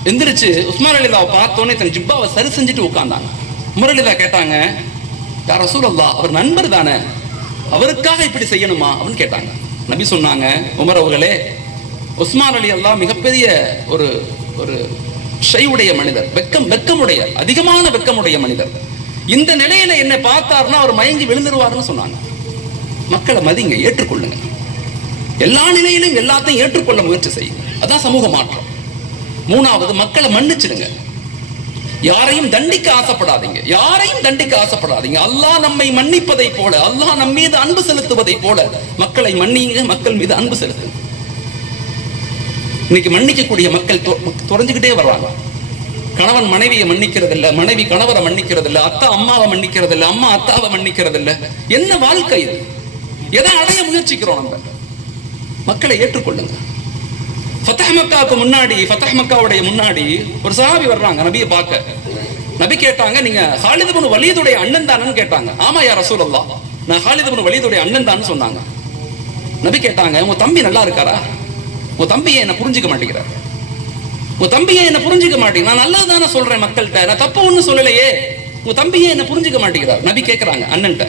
எந்திரிச்சு உஸ்மான் ரலியல்லாஹு பார்த்த உடனே தன் ஜிப்பாவை சரி செஞ்சுட்டு உட்கார்ந்தாங்க. உமர் ரலியல்லாஹு கேட்டாங்க, யா ரசூலல்லாஹ், அவர் நண்பர் தானே, அவருக்காக இப்படி செய்யணுமா அப்படின்னு கேட்டாங்க. நபி சொன்னாங்க, உமர் அவர்களே, உஸ்மான் ரலியல்லாஹு மிகப்பெரிய ஒரு ஒரு ஷையுடைய மனிதர், வெக்கமுடைய, அதிகமான வெக்கமுடைய மனிதர். இந்த நிலையில என்னை பார்த்தாருன்னா அவர் மயங்கி விழுந்துருவாருன்னு சொன்னாங்க. மக்களை மதிங்க, ஏற்றுக்கொள்ளுங்க. எல்லா நிலையிலும் எல்லாத்தையும் ஏற்றுக்கொள்ள முயற்சி செய்யுங்க. அதான் சமூக மாற்றம். 3வது, மக்களை மன்னிச்சிடுங்க. யாரையும் தண்டிக்க ஆசைப்படாதீங்க, யாரையும் தண்டிக்க ஆசைப்படாதீங்க. அல்லாஹ் நம்மை மன்னிப்பதை போல, அல்லாஹ் நம் மீது அன்பு செலுத்துவதை போல மக்களை மன்னிங்க, மக்கள் மீது அன்பு செலுத்துங்க. இன்னைக்கு மன்னிக்கக்கூடிய மக்கள் குறைஞ்சுக்கிட்டே வர்றாங்க. கணவன் மனைவியை மன்னிக்கிறது இல்ல, மனைவி கணவரை மன்னிக்கிறது இல்ல, அத்தா அம்மாவை மன்னிக்கிறது இல்ல, அம்மா அத்தாவை மன்னிக்கிறது இல்ல. என்ன வாழ்க்கை இது? எதை அடைய முயற்சிக்கிறோம்? நம்ம மக்களை ஏற்றுக்கொள்ளுங்க. ஃபத்ஹ் மக்காவுக்கு முன்னாடி, ஃபத்ஹ் மக்காவுடைய முன்னாடி ஒரு சஹாபி வர்றாங்க நபியை பார்க்க. நபி கேட்டாங்க, நீங்க ஹாலித் இப்னு வலீதுடைய அண்ணன் தானன்னு கேட்டாங்க. ஆமா யா ரசூலல்லாஹ், நான் ஹாலித் இப்னு வலீதுடைய அண்ணன் தான் சொன்னாங்க. நபி கேட்டாங்க, உங்க தம்பி நல்லா இருக்காரா? உங்க தம்பியை என்ன புரிஞ்சுக்க மாட்டேங்கிறார், உங்க தம்பியை என்ன புரிஞ்சுக்க மாட்டேங்க. நான் நல்லா தானே சொல்றேன் மக்கள்கிட்ட, நான் தப்பு ஒண்ணும் சொல்லலையே, உங்க தம்பியை என்ன புரிஞ்சுக்க மாட்டேங்கிறார். நபி கேட்கிறாங்க அண்ணன்ட்ட.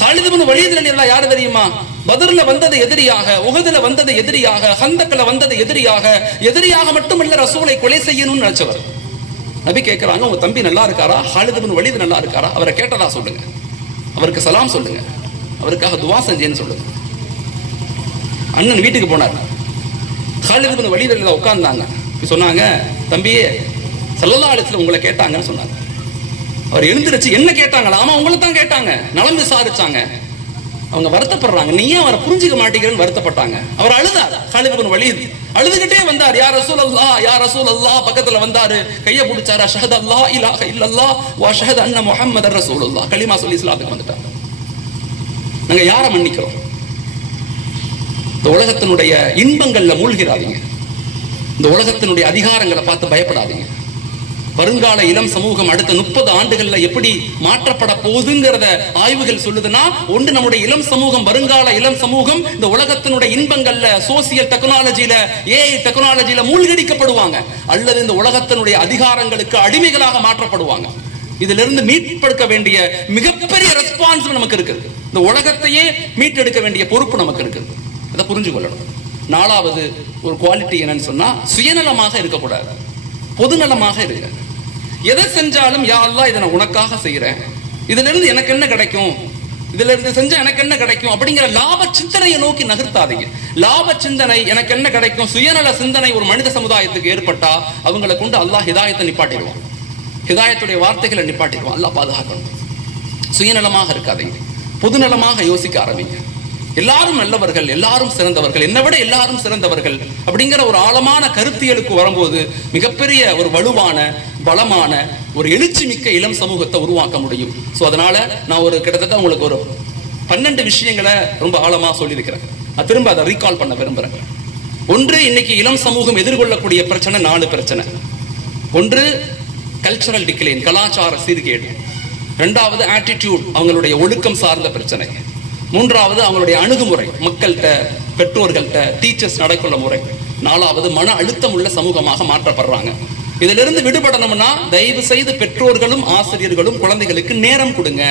ஹாலித் இப்னு வலீத் ரலியல்லாஹு யாரு தெரியுமா? பத்ர்ல வந்தது எதிரியாக, உஹதுல வந்தது எதிரியாக, ஹந்தக்ல வந்தது எதிரியாக, எதிரியாக மட்டுமல்ல ரசூலை கொலை செய்யணும்னு நினைச்சவர். நபி கேட்கிறாங்க, உங்க தம்பி நல்லா இருக்காரா? ஹாலித் இப்னு வலீத் நல்லா இருக்காரா? அவரை கேட்டதா சொல்லுங்க, அவருக்கு சலாம் சொல்லுங்க, அவருக்காக துவா செஞ்சேன்னு சொல்லுங்க. அண்ணன் வீட்டுக்கு போனார். ஹாலித் இப்னு வலீத் ரலியல்லாஹு உட்கார்ந்தாங்க. சொன்னாங்க, தம்பியே ஸல்லல்லாஹு அலைஹி வஸல்லம் உங்களை கேட்டாங்கன்னு சொன்னாங்க. அவர் எழுந்திருச்சு, என்ன கேட்டாங்களா? ஆமா உங்களை தான் கேட்டாங்க, நலம் விசாரிச்சாங்க. அவங்க வருத்தப்படுறாங்க, நீ ஏன் அவரை புரிஞ்சுக்க மாட்டேங்கிறன்னு வருத்தப்பட்டாங்க. அவர் அழுதார். ஹாலித் இப்னு வலீத் அழுதுகிட்டே வந்தார். யா ரசூலல்லாஹ், யா ரசூலல்லாஹ் பக்கத்துல வந்தாரு, கையை பிடிச்சாரு. அஷ்ஹது அல்லா இலாஹ இல்லல்லாஹ் வ அஷ்ஹது அன்ன முஹம்மதர் ரசூலுல்லாஹ், கலிமா சொல்லி இஸ்லாத்துக்கு வந்துட்டாங்க. நாங்க யாரை மன்னிக்கிறோம்? இந்த உலகத்தினுடைய இன்பங்கள்ல மூழ்கிறாதீங்க, இந்த உலகத்தினுடைய அதிகாரங்களை பார்த்து பயப்படாதீங்க. வருங்கால இளம் சமூகம் அடுத்த 30 ஆண்டுகள்ல எப்படி மாற்றப்பட போகுதுங்கிறத ஆய்வுகள் சொல்லுதுன்னா, ஒன்று நம்முடைய இளம் சமூகம், வருங்கால இளம் சமூகம் இந்த உலகத்தினுடைய இன்பங்கள்ல, சோசியல் டெக்னாலஜில, ஏஐ டெக்னாலஜில மூழ்கடிக்கப்படுவாங்க, அல்லது இந்த உலகத்தினுடைய அதிகாரங்களுக்கு அடிமைகளாக மாற்றப்படுவாங்க. இதுல இருந்து மீட்பெடுக்க வேண்டிய மிகப்பெரிய ரெஸ்பான்ஸ் நமக்கு இருக்குது. இந்த உலகத்தையே மீட்டெடுக்க வேண்டிய பொறுப்பு நமக்கு இருக்குது. அதை புரிஞ்சு கொள்ளணும். 4வது ஒரு குவாலிட்டி என்னன்னு சொன்னா, சுயநலமாக இருக்கக்கூடாது, பொதுநலமாக இருக்க. எதை செஞ்சாலும் யா அல்லாஹ் இதை நான் உனக்காக செய்யறேன், இதுல இருந்து எனக்கு என்ன கிடைக்கும், இதுல இருந்து செஞ்சா எனக்கு என்ன கிடைக்கும் அப்படிங்கிற லாப சிந்தனையை நோக்கி நகர்த்தாதீங்க. லாப சிந்தனை, எனக்கு என்ன கிடைக்கும், சுயநல சிந்தனை ஒரு மனித சமுதாயத்துக்கு ஏற்பட்டா அவங்களை கொண்டு அல்லாஹ் ஹிதாயத்தை நிப்பாட்டிடுவான், ஹிதாயத்துடைய வார்த்தைகளை நிப்பாட்டிடுவான். அல்லாஹ் பாதுகாக்கணும். சுயநலமாக இருக்காதீங்க, பொதுநலமாக யோசிக்க ஆரம்பிங்க. எல்லாரும் நல்லவர்கள், எல்லாரும் சிறந்தவர்கள், என்னை விட எல்லாரும் சிறந்தவர்கள் அப்படிங்கிற ஒரு ஆழமான கருத்தியலுக்கு வரும்போது மிகப்பெரிய ஒரு வலுவான, பலமான, ஒரு எழுச்சி மிக்க இளம் சமூகத்தை உருவாக்க முடியும். ஸோ அதனால நான் ஒரு கிட்டத்தட்ட உங்களுக்கு ஒரு 12 விஷயங்களை ரொம்ப ஆழமா சொல்லியிருக்கிறேன். நான் திரும்ப அதை ரீகால் பண்ண விரும்புறேன். ஒன்று, இன்னைக்கு இளம் சமூகம் எதிர்கொள்ளக்கூடிய பிரச்சனை 4 பிரச்சனை. ஒன்று கல்ச்சரல் டிக்ளைன், கலாச்சார சீர்கேடு. 2வது ஆட்டிடியூட், அவங்களுடைய ஒழுக்கம் சார்ந்த பிரச்சனை. 3வது அவங்களுடைய அணுகுமுறை, மக்கள்கிட்ட, பெற்றோர்கள்ட்ட, டீச்சர்ஸ் நடக்குள்ள முறை. 4வது மன அழுத்தம் உள்ள சமூகமாக மாற்றப்படுறாங்க. இதுல இருந்து விடுபடணும்னா தயவு செய்து பெற்றோர்களும் ஆசிரியர்களும் குழந்தைகளுக்கு நேரம் கொடுங்க,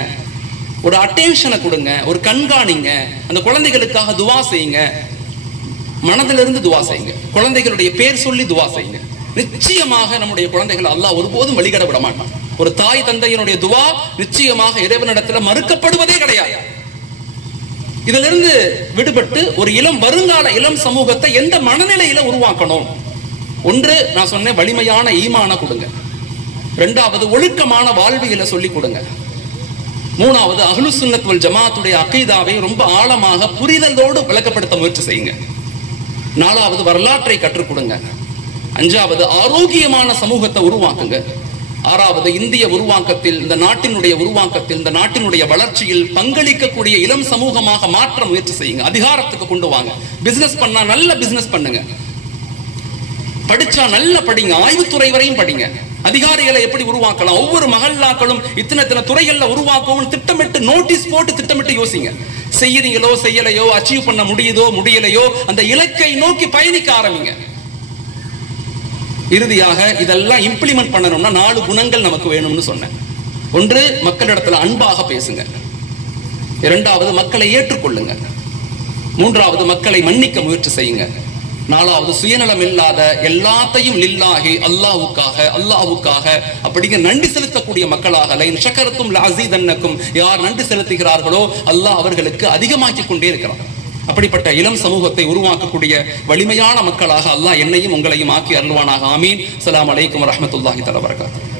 ஒரு அட்டென்ஷனை கொடுங்க, ஒரு கண்காணிங்க, அந்த குழந்தைகளுக்காக துவா செய்யுங்க, மனதிலிருந்து துவா செய்யுங்க, குழந்தைகளுடைய பேர் சொல்லி துவா செய்யுங்க. நிச்சயமாக நம்முடைய குழந்தைகள் அல்லாஹ் ஒருபோதும் வழிகட விட மாட்டான். ஒரு தாய் தந்தையினுடைய துவா நிச்சயமாக இறைவனிடத்துல மறுக்கப்படுவதே கிடையாது. இதிலிருந்து விடுபட்டு ஒரு வருங்கால இளம் சமூகத்தை எந்த மனநிலையில உருவாக்கணும்? ஒன்று, நான் சொன்னேன், வலிமையான ஈமான கொடுங்க. இரண்டாவது, ஒழுக்கமான வாழ்வியலை சொல்லி கொடுங்க. மூணாவது, அஹ்லுஸ் சுன்னத் வல் ஜமாத்துடைய அகீதாவை ரொம்ப ஆழமாக புரிதலோடு விளக்கப்படுத்த முயற்சி செய்யுங்க. நாலாவது, வரலாற்றை கற்றுக் கொடுங்க. அஞ்சாவது, ஆரோக்கியமான சமூகத்தை உருவாக்குங்க. ஆறாவது, இந்திய உருவாக்கத்தில், இந்த நாட்டினுடைய உருவாக்கத்தில், இந்த நாட்டினுடைய வளர்ச்சியில் பங்களிக்கக்கூடிய இளம் சமூகமாக மாற்ற முயற்சி செய்யுங்க. அதிகாரத்துக்கு கொண்டு வாங்க. பிசினஸ் பண்ணா நல்ல பிசினஸ் பண்ணுங்க. படிச்சா நல்ல படிங்க. ஆய்வுத்துறை வரையும் படிங்க. அதிகாரிகளை எப்படி உருவாக்கலாம், ஒவ்வொரு மஹல்லாக்களும் இத்தனை துறைகள்ல உருவாக்கவும் திட்டமிட்டு நோட்டீஸ் போட்டு திட்டமிட்டு யோசிங்க. செய்யறீங்களோ செய்யலையோ, அச்சீவ் பண்ண முடியுதோ முடியலையோ, அந்த இலக்கை நோக்கி பயணிக்க ஆரம்பிங்க. இறுதியாக இதெல்லாம் இம்ப்ளிமெண்ட் பண்ணணும்னா 4 குணங்கள் நமக்கு வேணும்னு சொன்னேன். ஒன்று, மக்களிடத்துல அன்பாக பேசுங்க. இரண்டாவது, மக்களை ஏற்றுக்கொள்ளுங்க. மூன்றாவது, மக்களை மன்னிக்க முயற்சி செய்யுங்க. நாலாவது, சுயநலம் இல்லாத எல்லாத்தையும் லில்லாஹி, அல்லாஹ்வுக்காக அப்படிங்க நன்றி செலுத்தக்கூடிய மக்களாக, லைன் ஷக்கரத்தும் லஅஸீதன்னக்கும், யார் நன்றி செலுத்துகிறார்களோ அல்லாஹ் அவர்களுக்கு அதிகமாக்கிக் கொண்டே இருக்கிறார். அப்படிப்பட்ட இளம் சமூகத்தை உருவாக்கக்கூடிய வலிமையான மக்களாக அல்லாஹ் என்னையும் உங்களையும் ஆக்கி அருள்வானாக. ஆமீன். அஸ்ஸலாமு அலைக்கும் வரஹ்மத்துல்லாஹி தஆலா வபரகாத்துஹு.